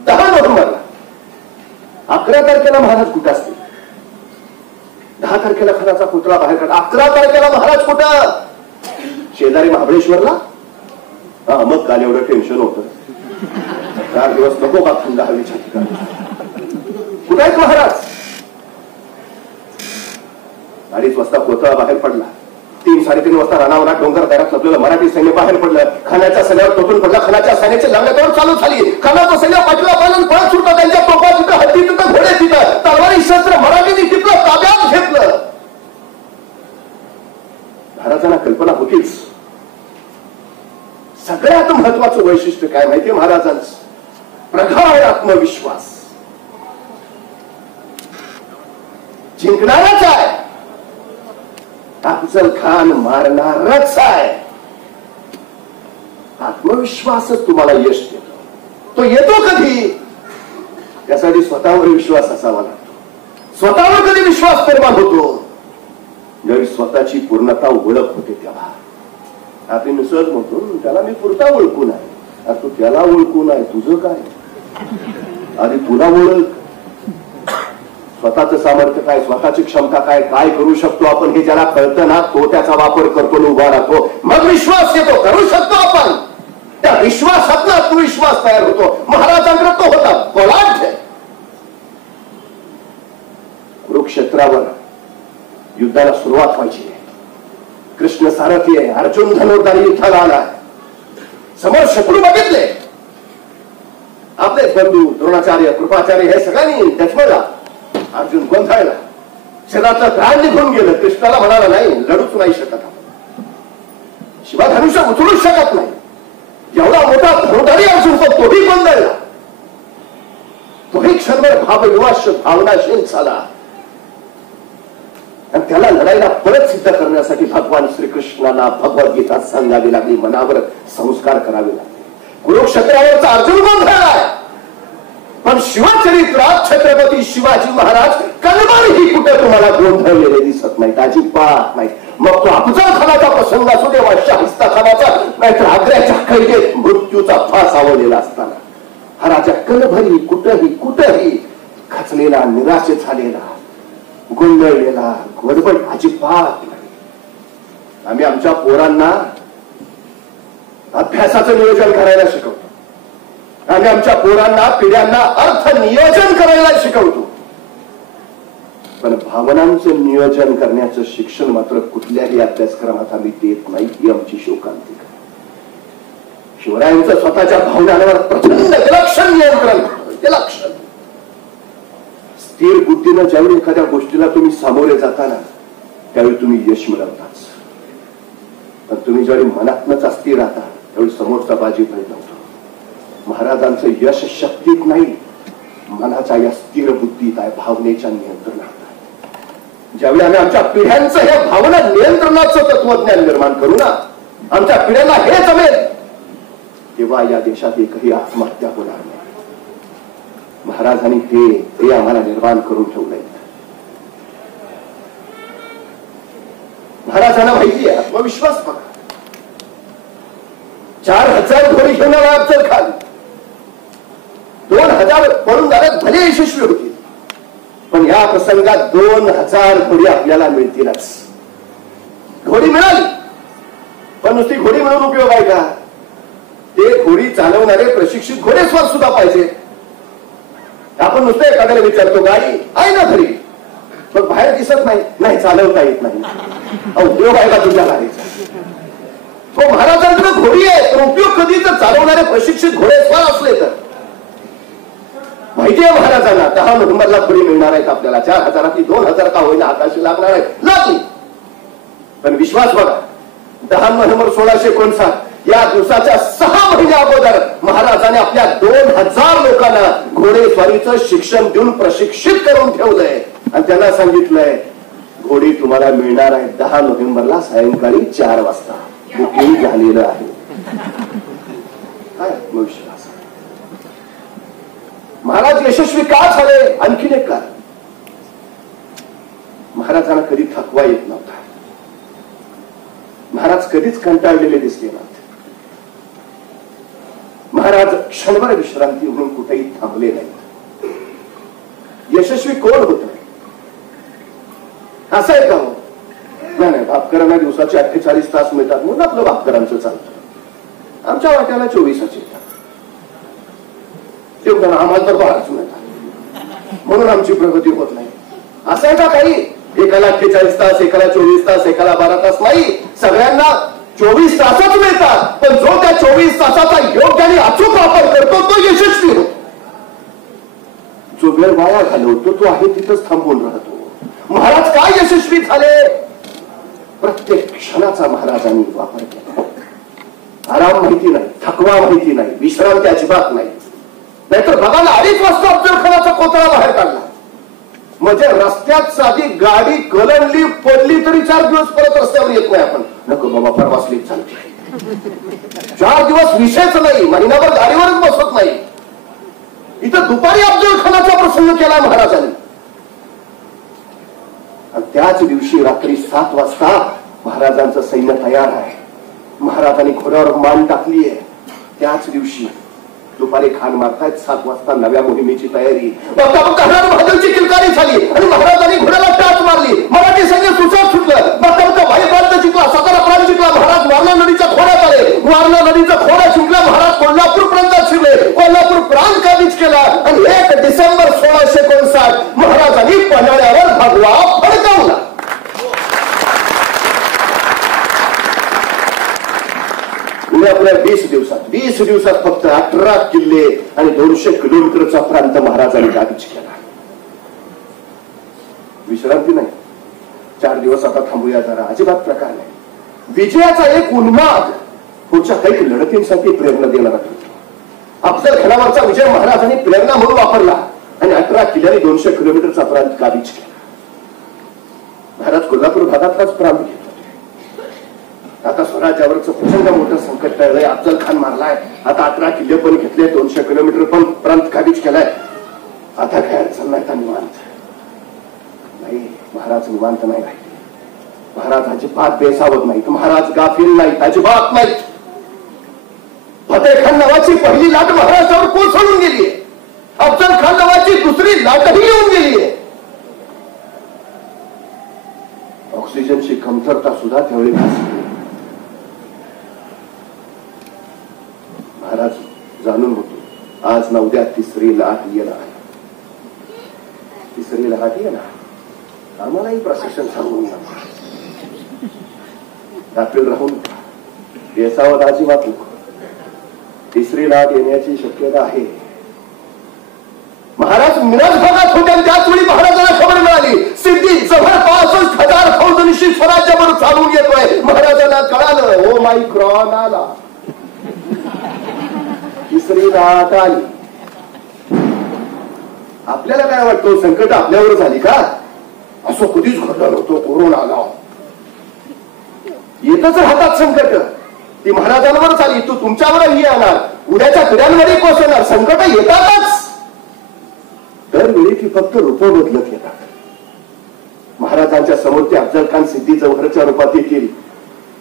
10 नोव्हेंबरला. 11 तारखेला महाराज कुठं असतील? 10 तारखेला खानाचा पुतळा बाहेर काढला. 11 तारखेला महाराज कुठं? शेजारी महाबळेश्वरला. मग काल एवढं टेन्शन होतं. 4 दिवस नको का थंड हवेच्या ठिकाणी? कुठे आहेत महाराज? 2:30 वाजता पुतळा बाहेर पडला. 3-3:30 वाजता राणावनाथ डोंगर दारात लपलेलं मराठी सैन्य बाहेर पडलं. खानाच्या सैन्यावर तोटून पडला. खानाच्या सैन्याची लंगडतोड चालू झाली. खानाचं सैन्य पाठीला पालन पळत सुटलं. त्यांच्या तोफा तिथं, हत्ती तिथं, घोडे तिथं, तलवारी शस्त्र मराठीने टिपलं, ताब्यात घेतलं. महाराजांना कल्पना होतीच. सगळ्यात महत्वाचं वैशिष्ट्य काय माहितीये महाराजांचं? प्रगाढ आत्मविश्वास. जिंकणारच आहे, अफजल खान मारणारच आहे. आत्मविश्वासच तुम्हाला यश देतो. तो येतो कधी? त्यासाठी स्वतःवर विश्वास असावा लागतो. स्वतःवर कधी विश्वास निर्माण होतो? ज्यावेळी स्वतःची पूर्णता ओळख होते तेव्हा. आपण सहज म्हणतो त्याला मी पुरता ओळखून आहे. तू त्याला ओळखून आहे, तुझं काय? आधी तुला ओळख. स्वतःचं सामर्थ्य काय, स्वतःची क्षमता काय, काय करू शकतो आपण हे ज्याला कळतं ना तो त्याचा वापर करतो, उभा राहतो. मग विश्वास येतो, करू शकतो आपण. त्या विश्वासातला आत्मविश्वास तयार होतो. महाराजांकडे तो होता. बलाढ्य. कुरुक्षेत्रावर युद्धाला सुरुवात व्हायची. कृष्ण सारथी आहे, अर्जुन धनुर्धारी युद्धाला आला. समोर शत्रू बघितले. आपले बंधू द्रोणाचार्य, कृपाचार्य हे सगळ्यांनी डचमळला. अर्जुन गोंधळला, शरीरातलं प्राण निघून गेलं. कृष्णाला म्हणाला, नाही, लढूच नाही शकत आपण, शिवा धनुष्य उचलूच शकत नाही. एवढा मोठा धनुधारी अर्जुन तोही गोंधळला. तोही क्षणभर भावनाशील झाला आणि त्याला लढाईला परत सिद्ध करण्यासाठी भगवान श्रीकृष्णाला भगवद्गीता सांगावी लागली, मनावर संस्कार करावे लागले. कुरुक्षेत्रावरचा अर्जुन गोंधळलाय, पण शिवचरित्रात छत्रपती शिवाजी महाराज कलमाही कुठे तुम्हाला गोंधळलेले दिसत नाहीत, अजिबात नाही. मग तो अफजल खानाचा प्रसंग असू दे, वा शाहिस्ता खानाचा, नाहीतर आग्र्याच्या कैदेत मृत्यूचा फास आवडलेला असताना हा राजा कलभरी कुठेही खचलेला, निराश झालेला, गोंधळलेला, गडबड अजिबात नाही. आम्ही आमच्या पोरांना अभ्यासाचं नियोजन करायला शिकवतो, आम्ही आमच्या पोरांना, पिढ्यांना अर्थ नियोजन करायला शिकवतो, पण भावनांचं नियोजन करण्याचं शिक्षण मात्र कुठल्याही अभ्यासक्रमात आम्ही देत नाही. ही आमची शोकांतिका. शिवरायांचं स्वतःच्या भावनांवर प्रचंड विलक्षण नियंत्रण, विलक्षण. स्थिर बुद्धीनं ज्यावेळी एखाद्या गोष्टीला तुम्ही सामोरे जाताना त्यावेळी तुम्ही यश मिळवताच, पण तुम्ही ज्यावेळी मनातनच अस्थिर राहता त्यावेळी समोरचा बाजी पडत होतो. महाराजांचं यश शक्तीत नाही, मनाच्या या स्थिर बुद्धीत आहे, भावनेच्या नियंत्रणात. ज्यावेळी आम्ही आमच्या पिढ्यांचं हे भावना नियंत्रणाचं तत्वज्ञान निर्माण करू ना, आमच्या पिढ्यांना हे जमेल, तेव्हा या देशात एकही आत्महत्या होणार नाही. महाराजांनी ते आम्हाला निर्माण करून ठेवलंय. महाराजांना माहिती आहे, आत्मविश्वास बघा. 4000 घोडी घेऊन अफजल खान 2000 पळून जाण्यात भले यशस्वी होतील, पण या प्रसंगात 2000 घोडी आपल्याला मिळतीलच. घोडी मिळाली, पण नुसती घोडी मिळून उपयोग आहे का? ते घोडी चालवणारे प्रशिक्षित घोडेस्वार सुद्धा पाहिजे. आपण नुसतं एखाद्याला विचारतो, गाडी आहे ना घरी, मग बाहेर दिसत नाही, चालवता येत नाही, उपयोग आहे का तुझ्या गाडीचा? तो महाराजांकडे घोडी आहे, तर उपयोग कधी तर चालवणारे प्रशिक्षित घोडेस्वार असले तर. माहिती आहे महाराजांना 10 नोव्हेंबरला घोडी मिळणार आहेत आपल्याला. 4000 की 2000 का होईना हाताशी लागणार आहे, लागली. पण विश्वास बघा, 10 नोव्हेंबर 1659 या दिवसाच्या 6 महिन्या अगोदर महाराजांनी आपल्या 2000 लोकांना घोडेस्वारीचं शिक्षण देऊन प्रशिक्षित करून ठेवलंय आणि त्यांना सांगितलंय, घोडी तुम्हाला मिळणार आहे 10 नोव्हेंबरला सायंकाळी 4 वाजता. बुकिंग झालेलं आहे. काय विश्वास? महाराज यशस्वी का झाले? आणखीन एक कारण, महाराजांना कधी थकवा येत नव्हता. महाराज कधीच कंटाळलेले दिसले नव्हते. महाराज क्षणभर विश्रांती म्हणून कुठेही थांबले नाही. यशस्वी कोण होत? असं आहे का? नाही, भापकरांना दिवसाचे 48 तास मिळतात म्हणून आपलं भापकरांचं चालतं. आमच्या वाट्याला 24च येतात, तेवढं आम्हाला तर 12च मिळतात, म्हणून आमची प्रगती होत नाही. असं आहे का काही? एकाला 48 तास, एकाला 24 तास, एकाला 12 तास नाही, सगळ्यांना 24 तासच मिळतात. पण जो त्या 24 तासाचा योग्य आणि अचूक वापर करतो तो यशस्वी होतो. जो वेळ वाया घालवतो तो आहे तिथंच थांबून राहतो. महाराज काय यशस्वी झाले? प्रत्येक क्षणाचा महाराजांनी वापर केला. आराम माहिती नाही, थकवा माहिती नाही, विश्रांती अजिबात नाही. नाहीतर बघा ना, 2:30 वाजता अफजल खानाचा कोतळा बाहेर काढला, म्हणजे रस्त्यात साधी गाडी कलंडली पडली तरी 4 दिवस परत रस्त्यावर येत नाही. आपण नको बाबा, परवा स्लीप चालते. 4 दिवस विषयच नाही, महिनाभर गाडीवरच बसत नाही. इथं दुपारी अफजल खानाचा प्रसंग केला महाराजांनी. आणि त्याच दिवशी रात्री 7 वाजता महाराजांचं सैन्य तयार आहे. महाराजांनी घोड्यावर मान टाकली आहे. त्याच दिवशी दुपारी खान मारतायत. 7 वाजता नव्या मोहिमेची तयारी. बहादूरची किलकारी झाली आणि महाराजांनी घोड्याला टाच मारली. मराठी सैन्य सुसाट सुटलं. बघता भाई प्रांत जिंकला, सातारा प्रांत जिंकला. महाराज वारणा नदीच्या खोऱ्यात आले. वारणा नदीचा खोरा जिंकला. महाराज कोल्हापूर प्रांतात शिरले. कोल्हापूर प्रांत काबीज केला आणि 1 डिसेंबर 1659 महाराजांनी पन्हाळ्यावर भगवा फडकावला. आपल्या 20 दिवसात फक्त 18 किल्ले आणि 200 किलोमीटरचा प्रांत महाराजांनी काबीज केला. विश्रांती नाही. 4 दिवस आता थांबूया जरा, अजिबात प्रकार नाही. विजयाचा एक उन्माद पुढच्या काही लढतींसाठी प्रेरणा देणारा ठरतो. अफजल खानावरचा विजय महाराजांनी प्रेरणा म्हणून वापरला आणि 18 किल्ल्याने 200 किलोमीटरचा प्रांत काबीज केला. महाराज कोल्हापूर भागातलाच प्रांत घेतला. आता स्वराज्यावरचं प्रचंड मोठं संकट टळलंय. अफजल खान मारलाय. आता 18 किल्ले पण घेतले, 200 किलोमीटर पण प्रांत काबीज केलाय. आता काय अडचण नाही. आता निवांत नाही. महाराज निवांत नाही राहिले. महाराज अजिबात बेसावत नाहीत. महाराज गाफील नाहीत, अजिबात नाहीत. फतेह खान नावाची पहिली लाट महाराजांवर कोसळून गेलीये. अफजल खान नावाची दुसरी लाटही येऊन गेलीये. ऑक्सिजनची कमतरता सुद्धा त्यावेळी भासली. महाराज जाणून होतो आज ना उद्या तिसरी लाट येणार आहे. तिसरी लाट येणार. आम्हालाही प्रशिक्षण सांगून गाफील राहून बेसावत अजिबात नको. तिसरी लाट येण्याची शक्यता आहे. महाराज मिराज भागात होत्या त्याच वेळी महाराजांना खबर मिळाली सिद्धी जवळपास 1000 फौजनिशी स्वराज्यावर चालून येतोय. महाराजांना कळालं ओ माई क्रॉन आला. तिसरी लाट आली. आपल्याला काय वाटतं संकट आपल्यावर झाली का? असं कधीच घडलं नव्हतं. कोरोना आला. येतच राहतात संकट. ती महाराजांवरच आली, तू तुमच्यावरही येणार, उद्याच्या पिढ्यांवरही कोसळणार. संकट येतातच. दरवेळी ती फक्त रूप बदलत येतात. महाराजांच्या समोर ते अफजल खान सिद्धी जौहरच्या रूपात येतील.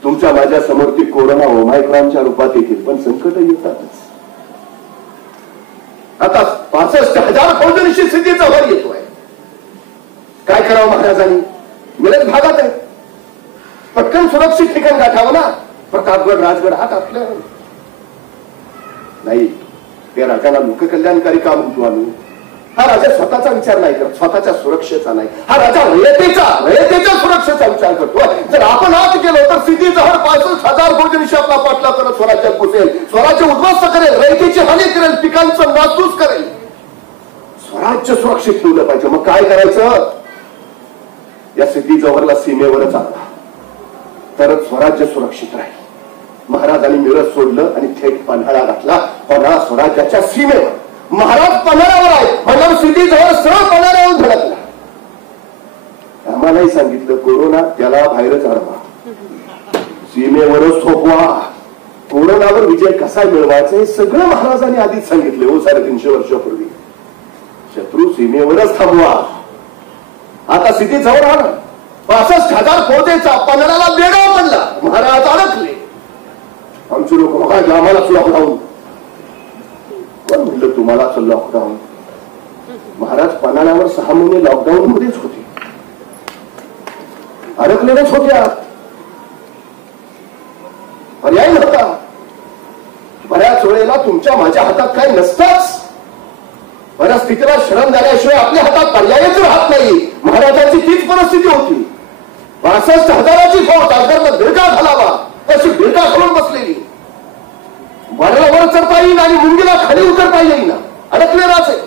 तुमच्या माझ्या समोर ती कोरोना ओमायक्रॉनच्या रूपात येतील. पण संकट येतातच. आता 65,000 फौजनिशी सिद्धी जौहर येतोय. काय करावं महाराजांनी? मिरज भागात आहे. पटकन सुरक्षित ठिकाण गाठावं ना. प्रतापगड राजगड हात आपल्या नाही. त्या राजाला लोककल्याणकारी काम म्हणतो आम्ही. हा राजा स्वतःचा विचार नाही करत, स्वतःच्या सुरक्षेचा नाही. हा राजा रयतेच्या सुरक्षेचा विचार करतो. जर आपण आत गेलो तर सिद्धी जवळ 65,000 फौजनिशी आपला पाठला करत स्वराज्यात घुसेल. स्वराज्य उद्ध्वस्त करेल, रयतेची हानी करेल, पिकांचं नासधूस करेल. स्वराज्य सुरक्षित ठेवलं पाहिजे. मग काय करायचं? या सिद्धी जवळला सीमेवरच आणला तरच स्वराज्य सुरक्षित राहील. महाराजांनी मिरज सोडलं आणि थेट पन्हाळा घातला. पन्हाळा स्वराज्याच्या सीमेवर. महाराज पन्हाळ्यावर आहे म्हणून सिद्धी जवळ सरळ पन्हाळ्यावर धडकला. आम्हालाही सांगितलं कोरोना त्याला बाहेरच अडवा, सीमेवरच थोपवा. कोरोनावर विजय कसा मिळवायचा हे सगळं महाराजांनी आधीच सांगितले. 350 वर्षापूर्वी. शत्रू सीमेवरच थांबवा. आता सिद्धी जवळ आला. 65,000 फौजेचा पन्हाळ्याला बेडाव पडला. महाराज अडकले. आमचे लोक बघा आम्हाला लॉकडाऊन. कोण म्हणलं तुम्हाला लॉकडाऊन? महाराज पन्हाळ्यावर 6 महिने लॉकडाऊन मध्येच होते. अडकलेलेच होत्या. पर्याय नव्हता. बऱ्याच वेळेला तुमच्या माझ्या हातात काही नसताच. परिस्थितीला शरण झाल्याशिवाय आपल्या हातात पर्यायच राहत नाही. महाराजांची तीच परिस्थिती होती. 65,000ची फौज अगरला भिरका घालावा तशी भिरका घालून बसलेली. वाऱ्याला वर चढता येईल आणि मुंगीला खाली उतरता येईल. अडकलेलाच आहे.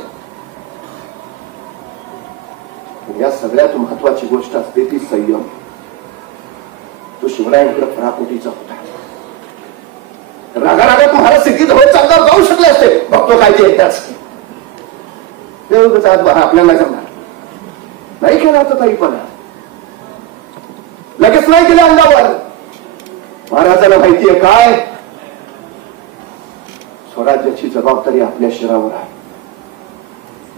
या सगळ्यात महत्वाची गोष्ट असते ती संयम. तो शिवरायांकडे पराकोटीचा होता. रागारागात महाराज सिद्धी जवळ चांगला जाऊ शकले असते. बघतो काय ते एकदाच आपल्याला जमणार नाही. केला तर काही पण लगेच नाही गेले अंगावर. महाराजांना माहितीये काय स्वराज्याची जबाबदारी आपल्या शिरावर आहे.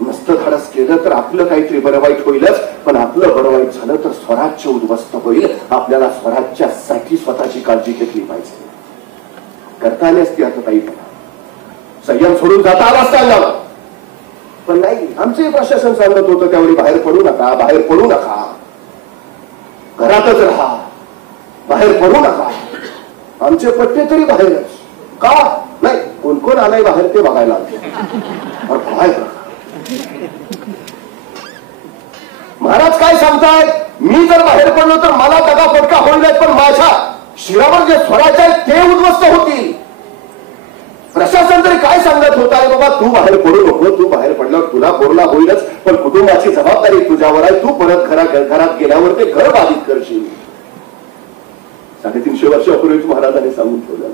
नसतं धाडस केलं तर आपलं काहीतरी बरं वाईट होईलच. पण आपलं बरं वाईट झालं तर स्वराज्य उद्ध्वस्त होईल. आपल्याला स्वराज्यासाठी स्वतःची काळजी घेतली पाहिजे. करता आली असती आता काही पण. संयम सोडून जाता आला असता अंगावर. पण नाही. आमचे प्रशासन सांगत होतं त्यावेळी बाहेर पडू नका, बाहेर पडू नका, घरातच राहा, बाहेर पडू नका. आमचे पट्टे तरी बाहेरच. का नाही? कोण कोण आलाय बाहेर ते बघायला. बाहेर महाराज काय सांगतायत? मी जर बाहेर पडलो तर मला दगा फटका होईल, पण माझ्या शिरावर जे स्वराज्य आहेत ते उद्ध्वस्त होतील. प्रशासन तरी काय सांगत होता रे बाबा, तू बाहेर पडू नको, तू बाहेर पडल्यावर तुला कोरोना होईलच, पण कुटुंबाची जबाबदारी तुझ्यावर आहे, तू परत घरात गेल्यावर ते घर बाधित करशील. 350 वर्षापूर्वीच महाराजांनी सांगून ठेवलं.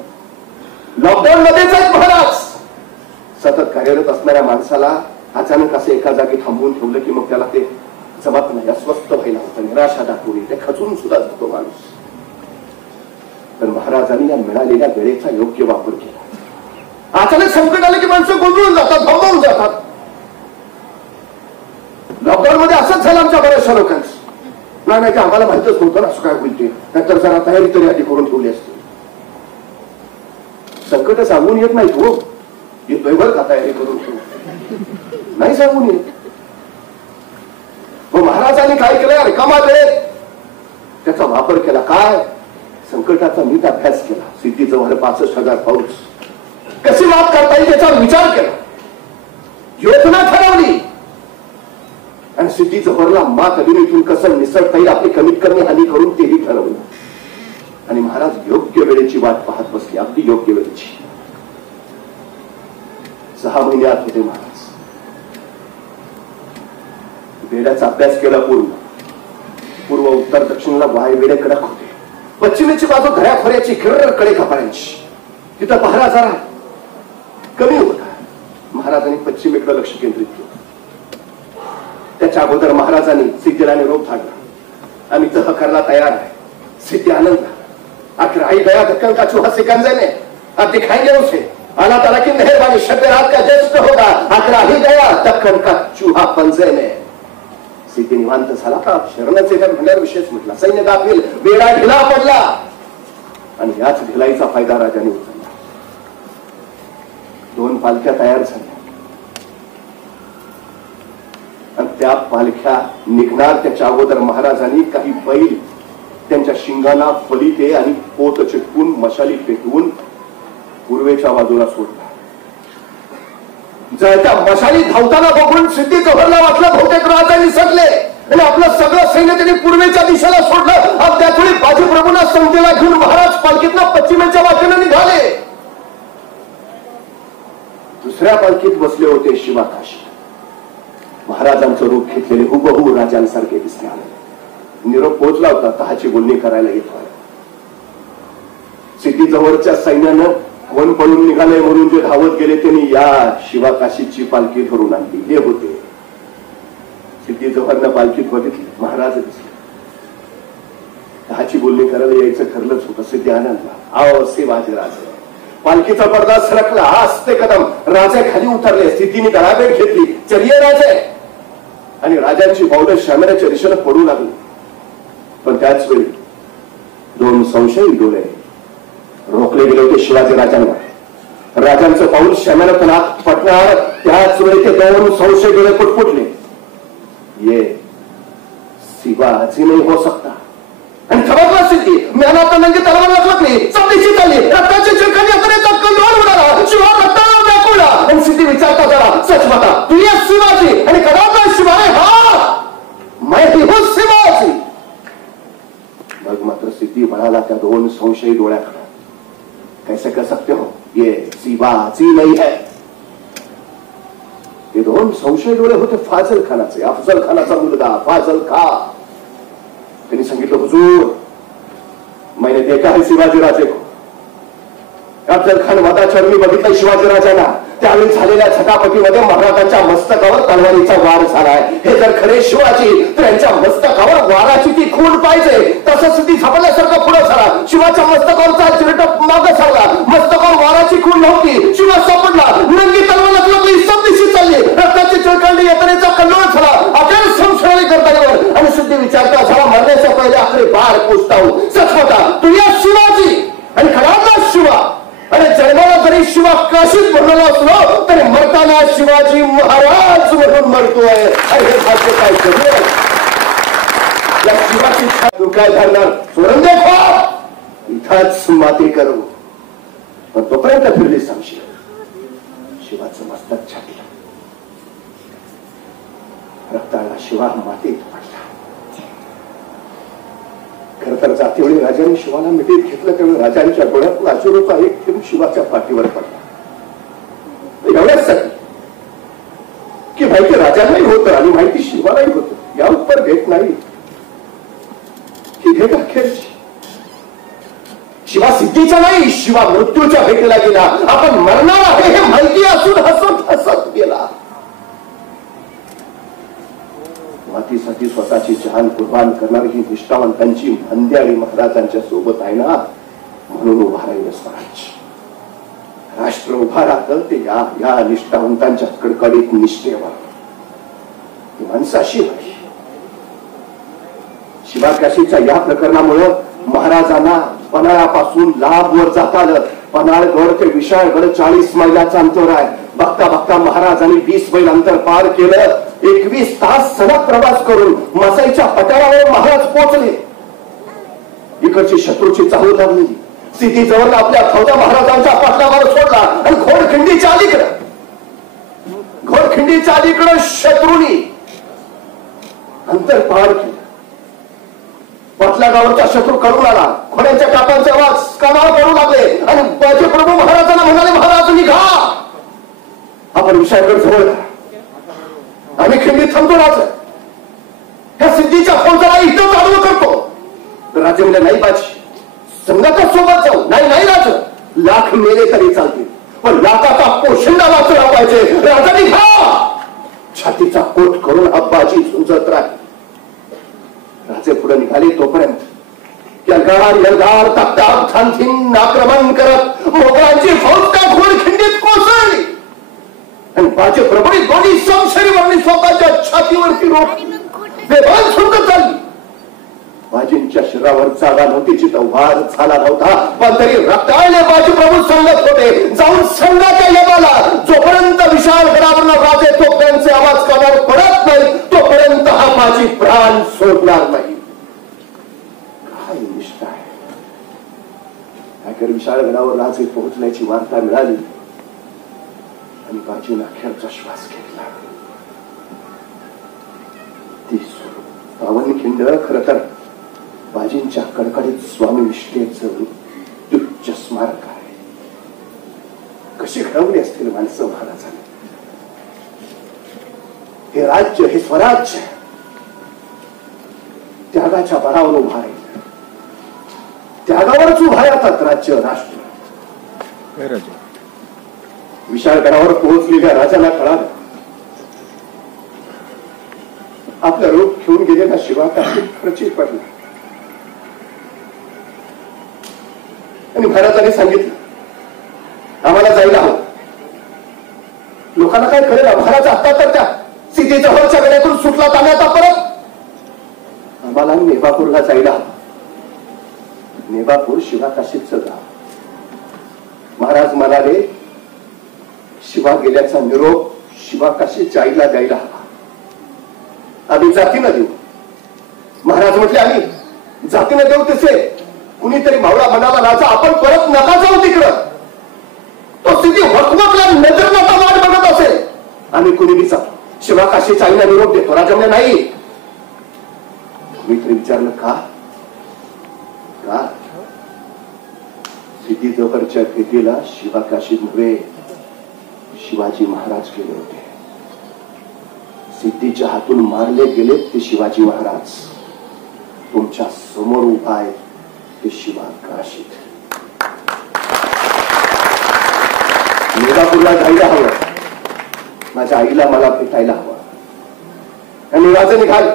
लॉकडाऊन मध्येच आहेत महाराज. सतत कार्यरत असणाऱ्या माणसाला अचानक असं एका जागी थांबवून ठेवलं की मग त्याला ते जमत नाही, अस्वस्थ व्हायला होतं, निराशा दाखवली, ते खचून सुद्धा जातो माणूस. तर महाराजांनी या मिळालेल्या वेळेचा योग्य वापर केला. अचानक संकट आले की माणसं गोंधळून जातात, भांबावून जातात. लॉकडाऊन मध्ये असंच झालं आमच्या बऱ्याचशा लोकांचं. नाही आम्हाला माहितच नव्हतं ना असं काय होईल ते, नाहीतर जरा तयारी तरी आधी करून ठेवली असते. संकट सांगून येत नाही, तो येतोय बरं का तयारी करून ठेवू, नाही सांगून येत. मग महाराजांनी काय केलं, रिकामा वेळेत त्याचा वापर केला. काय, संकटाचा नीट अभ्यास केला. सिद्धीजवळ 65,000 पाऊस कशी मात करता येईल त्याचा विचार केला, योजना ठरवली आणि सिद्धीजवळला मात अभिनेतून कसं निसटता येईल, आपली कमीत कमी हानी करून तेही ठरवलं. आणि महाराज योग्य वेळेची वाट पाहत बसले, अगदी योग्य वेळेची. 6 महिने आत होते महाराज. वेड्याचा अभ्यास केला. पूर्व उत्तर दक्षिणला वाय वेडे कडक होते. पश्चिमेची बाजू घऱ्याखोऱ्याची, किर्र कडे कपाळ्यांची, तिथं पहारा जरा कमी होता. महाराजांनी पश्चिमेकडे लक्ष केंद्रित केलं. त्याच्या अगोदर महाराजांनी सिद्धीला निरोप धाडला, आम्ही तह करायला तयार आहे. सिद्धी आनंद, आखिर आई गया धक्कन का चूहा सिकंजे में, अब दिखाएंगे उसे अल्लाह ताला की मेहरबानी, शब रात का जश्न होगा, आखिर ही गया दक्कन का चूहा पंजे में. सिद्धी निवांत झाला का शरणच येतात म्हणल्यावर विशेष म्हटला. सैन्य गाफील, वेळा ढिला पडला आणि याच ढिलाईचा फायदा राजाने उचलला. 2 पालख्या तयार झाल्या आणि त्या पालख्या निघणार त्याच्या अगोदर महाराजांनी काही बैल त्यांच्या शिंगाना फलिते आणि पोत चिटकून मशाली पेटवून पूर्वेच्या बाजूला सोडला. जळत्या मशाली धावताना बघून सिद्धी जवळला वाटलं बहुतेक राजांनी सगळे आणि आपलं सगळं सैन्य त्यांनी पूर्वेच्या दिशेला सोडलं. अब त्यावेळी बाजी प्रभूंना समजेला घेऊन महाराज पालखीतनं पश्चिमेच्या वाटेनं निघाले. दुसऱ्या पालखीत बसले होते शिवाकाशी. महाराजांचं रूप घेतलेले हुबहू राजांसारखे दिसले आले. निरोप पोहोचला होता, तहाची बोलणी करायला येत होता. सिद्धीजवळच्या सैन्यानं कोण पळून निघाले म्हणून जे धावत गेले त्यांनी या शिवाकाशीची पालखी धरून आणली. हे होते सिद्धीजवळनं पालखीत बघितले, महाराज दिसले. तहाची बोलणी करायला यायचं ठरलंच होतं. सिद्धी आनंदला, आओ शिवाजीराजे. पालखीचा पडदा सरकला, आस्ते कदम राजे खाली उतरले. सिद्धीने गळाभेट घेतली, चलिये राजे, आणि राजांची पावलं श्यामराच्या दिशेनं पडू लागली. पण त्याच वेळी 2 संशयी डोळे रोखले गेले होते शिवाजी राजांना. राजांचं पाऊल श्यामरात पटणार त्याच वेळी ते 2 संशयी डोळे पुटपुटले. ये शिवाजी नाही हो सकता. आणि थबकला सिद्धी, म्याना तर म्हणजे तलवार लागली, चपलीची चालली, रक्ताची चिरकांडी अकरेचा कल्लोळ उडाला. शिवा रक्ताला व्याकुळला आणि सिद्धी विचारता जरा, सच बता तू ये शिवाजी आणि कदाचा शिवा रे? हा, मैं ही हूं शिवाजी. मग मात्र सिद्धी म्हणाला त्या 2 संशयी डोळ्याकडे, कैसे कह सकते हो, ये शिवाजी नहीं है. ये 2 संशयी डोळे होते फाजल खानाचे, अफजल खानाचा मुलगा फाजल खान. त्यांनी सांगितलं, हुजूर मैंने देखा है शिवाजी राजे को. अफजल खान वधाचरणी बघितलं शिवाजी राजांना. त्यावेळी झालेल्या झटापटीमध्ये महाराजांच्या मस्तकावर तलवारीचा वार झालाय. हे जर खरे शिवाजी तर यांच्या मस्तकावर वाराची ती खूण पाहिजे. तसं सिद्धी झापल्यासारखं पुढे झाला. शिवाच्या मस्तकावरचा चिरटप मागे सरला. मस्तकावर वाराची खूण नव्हती. शिवा सापडला, नंगी तलवार लागली, सब दिशी चालली, रक्ताची चिरकांडी यात्रेचा कल्लोळ झाला. अखेर संशय करतावर आणि सिद्धी विचारता झाला, मरण्याच्या पहिले आखरी बार पोचता हूं, सच होता तू या शिवाजी आणि खराबला शिवा. आणि जन्माला जरी शिवा काशीत बनलेला असलो तरी मरताना शिवाजी महाराज म्हणून मरतोय. आणि हे भाग्य काय करूया, या शिवाची तू काय धरणार, सोडून देखो इथंच माती करू. पण तोपर्यंत फिरली सांगशील. शिवाचं मस्तक छाटलं, रक्ताला शिवा मातीत पडला. खर तर जातीवेळी राजाने शिवाला मिठीत घेतलं, तेव्हा राजांच्या डोळ्यातून अश्रूचा एक थेंब शिवाच्या पाठीवर पडला. माहिती राजांनाही होतं आणि माहिती शिवालाही होतं. या उत्तर भेट नाही, ही भेट अखेरची. शिवा सिद्धीचा नाही, शिवा मृत्यूच्या भेटीला गेला. आपण मरणार आहे हे माहिती असून हसत हसत गेला. मातीसाठी स्वतःची जान कुर्बान करणारी ही निष्ठावंतांची मंद्याळी महाराजांच्या सोबत आहे ना, म्हणून उभा राहील स्वराज्य. राष्ट्र उभा राहतं ते या निष्ठावंतांच्या कडकडीत निष्ठेवर. माणसाशी नाही. शिवाकाशीच्या या प्रकरणामुळे महाराजांना पन्हाळ्यापासून लांब वर जाता आलं. पन्हाळगड ते विशाळगड 40 मैलाचं अंतर आहे. बघता बघता महाराजांनी 20 मैल अंतर पार केलं. 21 तास सलग प्रवास करून मसाईच्या पठारावर महाराज पोहोचले. इकडची शत्रूची चाहूल लागली. सिद्धी जवळ आपल्या फौजा महाराजांच्या पाटलावर सोडला आणि घोडखिंडीच्या अलीकडे शत्रूंनी अंतर पार केलं. पाटलागावरचा शत्रू करून आला. घोड्यांच्या कापांचे आवाज कानावर पडू लागले आणि बाजी प्रभू महाराजांना म्हणाले, महाराज निघा, आपण विशाळगड जवळ करा. आम्ही खिंडीत थांबतो राजा. ह्या सिद्धीच्या फौजाला इथं चालू करतो. राजे म्हणजे नाही बाजी, संघाच्या सोबत जाऊ. नाही राज, लाख मेले तरी चालतील, पण लाखाचा पोशिंदा वाचला पाहिजे. राजा निघा. छातीचा कोट करून अब्बाजी झुंजत राहील. राजे पुढे निघाले तोपर्यंत यलगार ताकदाब थांबून आक्रमण करत मोगलांची फौज त्या घोडखिंडीत कोसळली आणि बाजी प्रबळी दोन्ही समशरीवरणी स्वतःच्या छातीवरती रोखली. बेभान सुटत चालली. बाजींच्या शरीरावर जागा नव्हती, जिथं वार झाला नव्हता, पण तरी रक्ताळले बाजी प्रभू सांगत होते, जाऊन संघाच्या यमाला. जोपर्यंत विशाळगडावरून राजे तोपर्यंतचे आवाज कानावर पडत नाही, तोपर्यंत हा बाजी प्राण सोडणार नाही. काय निष्ठा आहे. अखेर विशाळगडावर राजे पोहोचण्याची वार्ता मिळाली आणि बाजीने अखेरचा श्वास घेतला. ती पावनखिंड खरं तर बाजींच्या कडकडीत स्वामी निष्ठेचं उच्च स्मारक आहे. कशी घडवली असतील माणसं महाराजांनी. हे राज्य, हे स्वराज्य त्यागाच्या बळावर उभा राहील. त्यागावरच उभा राहतात राज्य, राष्ट्र. विशाळगडावर पोहोचलेल्या राजाला कळालं, आपलं रूप घेऊन गेलेला शिवा काही खर्ची पडला. आणि महाराजांनी सांगितलं, आम्हाला जायला हवं. लोकांना काय कळेल, महाराज आता तर त्या सिद्धी जवळच्या गड्यातून सुटला ताण्याचा परत. आम्हाला नेबापूरला जायला हवं. नेबापूर शिवाकाशीचं गाव. महाराज म्हणाले, शिवा गेल्याचा निरोप शिवाकाशीच्या आईला द्यायला हवा. आम्ही जातीनं देऊ. महाराज म्हटले, आम्ही जातीनं देऊ. तसे कुणीतरी मावळा म्हणाला, राजा आपण परत नका जाऊ तिकडं. तो सिद्धी वकवकला नजर नका वाट बघत असेल. आम्ही कुणी जाऊ. शिवाकाशीच्या आईला निरोप देतो. राजा म्हणजे नाही. कुणीतरी विचारलं, का? सिद्धी जवळच्या भेटीला शिवाकाशी नव्हे, शिवाजी महाराज गेले होते. सिद्धीच्या हातून मारले गेले ते शिवाजी महाराज. तुमच्या समोर उभा आहे ते शिवाकाशीत. नेबापूरला जायला हवं. माझ्या आईला मला भेटायला हवं. आणि राजा निघाले.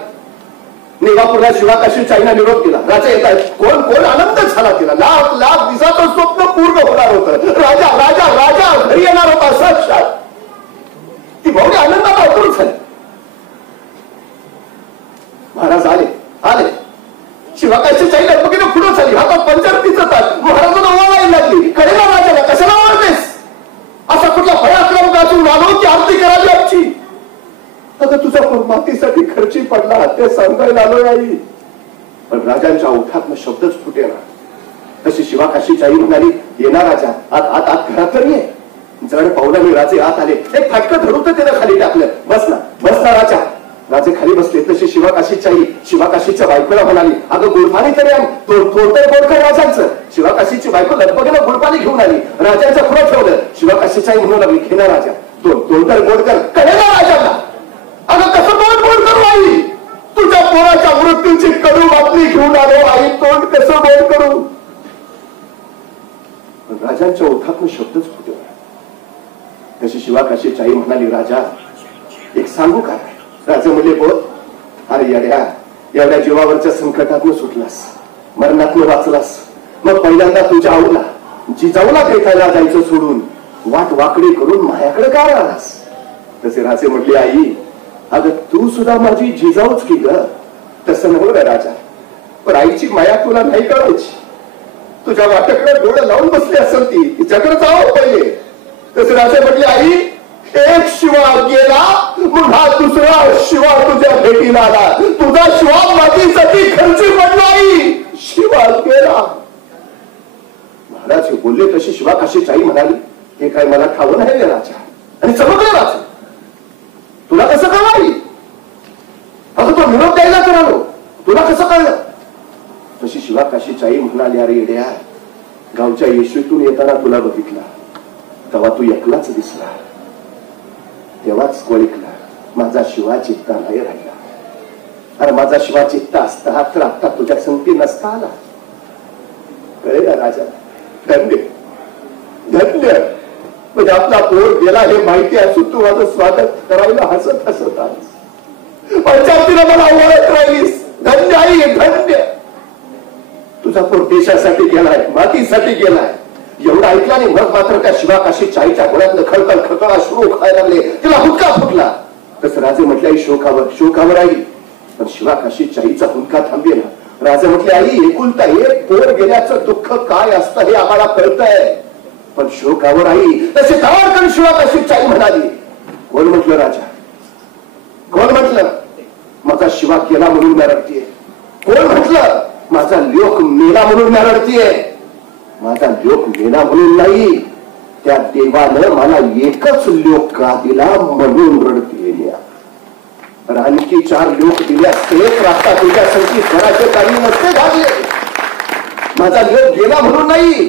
नेबापूरला शिवाकाशीच्या आईला निरोप दिला. राजा येत आहेत. कोण कोण आनंद झाला तिला. लाख लाख दिवसाचं स्वप्न पूर्ण होणार होतं. राजा राजा राजा घरी येणार होता. साक्षात ती भावडी आनंदात आतुर झाली. महाराज आले. शिवाकाशीच्या आईला बघितलं पुढे झाली. हातात पंचर तिचत महाराजांना ओवाळायला लागली. कळेला राजाला, कशाला ओळखतेस? असा कुठला पराक्रम गाजून मानव की आरती करावी आमची. आता तुझा मातीसाठी खर्ची पडला ते सांगायला आलो नाही. पण राजांच्या ओठातनं शब्दच फुटेना. तशी शिवाकाशीच्या आई म्हणाली, येणार राजा, आत आत घरात तर ये. जड पावलांनी राजे आत आले. एक फाटकं धरून तर त्याला खाली टाकलं. बस ना राजा. राजे खाली बसले. तशी शिवाकाशीच्या आई शिवाकाशीच्या बायकोला म्हणाली, अगं गुळपाणी तरी आण. थोडं गोडकर राजांचं. शिवाकाशीची बायको लगबगीनं गुळपाणी घेऊन आली. राजांचं पुढं ठेवलं. शिवाकाशीच्या आई म्हणू लागली, घेणार राजा. दोन गोडकर कळेला राजांना. तोंड करू. पण राजांच्या ओठातून शब्दच फुटला. तशी शिवाकाशीची आई म्हणाली, राजा एक सांगू का? राजा म्हणले, बोल. अरे येड्या, एवढ्या जीवावरच्या संकटातून सुटलास, मरणातून वाचलास, मग पहिल्यांदा तुझ्या आऊला जिजाऊला भेटायला जायचं सोडून वाट वाकडी करून माझ्याकडे का आलास? तसे राजे म्हटले, आई अगं तू सुद्धा माझी जिजाऊच की ग. तसं नव्हतं राजा, पण आईची माया तुला नाही कळायची. तुझ्या वाट्याकडे डोळं लावून बसली असेल ती, तिच्याकडे जावं पहिले. तसे राजे म्हटले, आई एक शिवा गेला, पुन्हा दुसरा शिवा तुझ्या भेटीला आला. तुझा शिवा मातीसाठी खर्ची पडला. आई शिवा गेला. महाराज बोलले तशी शिवाकाशीची आई म्हणाली, हे काय मला ठावं नाही राजा. आणि चमकलं राजा, तुला कसं कळलं? अगं तो निरोप द्यायला करालो, तुला कसं कळलं? तशी शिवाकाशीची आई म्हणाली, अरे येड्या, गावच्या येशूतून येताना तुला बघितला, तेव्हा तू एकलाच दिसला. तेव्हाच ओळखला माझा शिवा चित्ता नाही राहिला. अरे माझा शिवा चित्ता असता तर आता तुझ्या संगती नसता आला. कळेल राजा? धन्य धन्य. म्हणजे आपला पोर गेला हे माहिती असून तू माझं स्वागत करायला हसत हसत आलीस. पंचायतीला मला ओळख राहिलीस. धन्य आई, धन्य. तुझा पोर देशासाठी गेलाय, मातीसाठी गेलाय. एवढं ऐकलं आणि मग मात्र त्या शिवाकाशीच्या आईच्या डोळ्यातलं खळखळ खळखळ अश्रू खायला लागले. तिला हुंदका फुटला. तसं राजे म्हटले, शोकावर आई. पण शिवाकाशीच्या आईचा हुंदका थांबेना. राजे म्हटले, आई एकुलता एक पोर गेल्याचं दुःख काय असतं हे आम्हाला कळतंय, पण शोकावर आई. तसे धावडकन शिवाकाशीची आई म्हणाली, कोण म्हटलं राजा? कोण म्हटलं माझा शिवा गेला म्हणून मी रडतीये? कोण म्हटलं माझा लोक मेला म्हणून मी रडतीये? माझा लोक मेला म्हणून नाही, त्या देवानं मला एकच लोक का दिला म्हणून रडतीये. आणखी 4 लोक दिले असते तर आता तुझ्या संगती घराचे काही नसते घातले. माझा लोक गेला म्हणून नाही,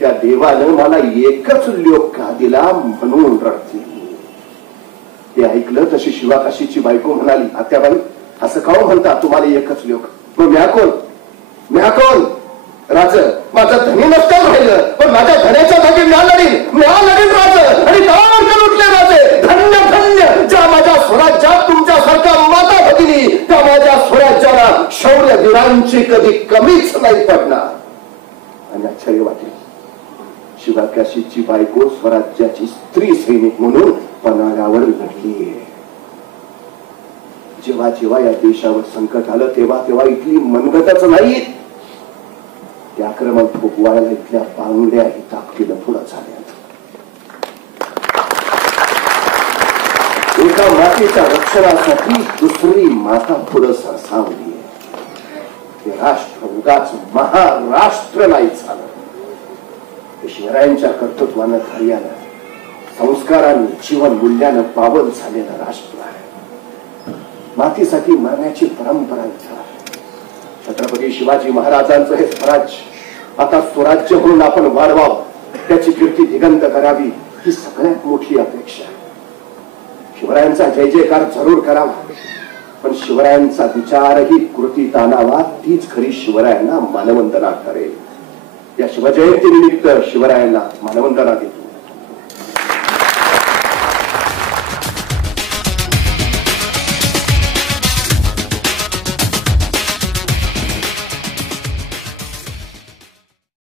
त्या देवानं मला एकच लोक का दिला म्हणून रडते. ते ऐकलं तशी शिवाकाशीची बायको म्हणाली, आत्याबाई असं का म्हणता तुम्हाला एकच लोक? मग म्या कोण? म्या कोण? राज माझं धनी नसतं राहिलं, पण माझ्या धन्याच्या जागी म्या लढीन राज. आणि धावडकन उठले राजे, धन्य धन्य. ज्या माझ्या स्वराज्यात तुमच्यासारख्या माता भगिनी, त्या माझ्या स्वराज्याला शौर्य वीरांची कधी कमीच नाही पडणार. आणि आश्चर्य वाटेल, शिवाकाशीची बायको स्वराज्याची स्त्री सैनिक म्हणून पन्हाळ्यावर लढली. जेव्हा जेव्हा या देशावर संकट आलं तेव्हा तेव्हा इथली मनगटच नाही, त्या आक्रमण फुगवायला इथल्या बांगड्याही ताकदीनं पुढे झाल्या. एका मातेच्या रक्षणासाठी दुसरी माता पुढे सरसावली. हे राष्ट्र उगाच महाराष्ट्र नाही झालं, शिवरायांच्या कर्तृत्वानं कार्यानं संस्काराने जीवन मूल्यानं पावन झालेलं राष्ट्र आहे. मातीसाठी मरण्याची परंपरा आहे. छत्रपती शिवाजी महाराजांचं हे स्वराज्य आता स्वराज्य म्हणून आपण वाढवावं, त्याची कीर्ती दिगंत करावी, ही सगळ्यात मोठी अपेक्षा आहे. शिवरायांचा जय जयकार जरूर करावा, पण शिवरायांचा विचारही कृतीत आणावा. तीच खरी शिवरायांना मानवंदना करेल. या शिवजयंती निमित्त शिवरायांना मानवंदना देतो.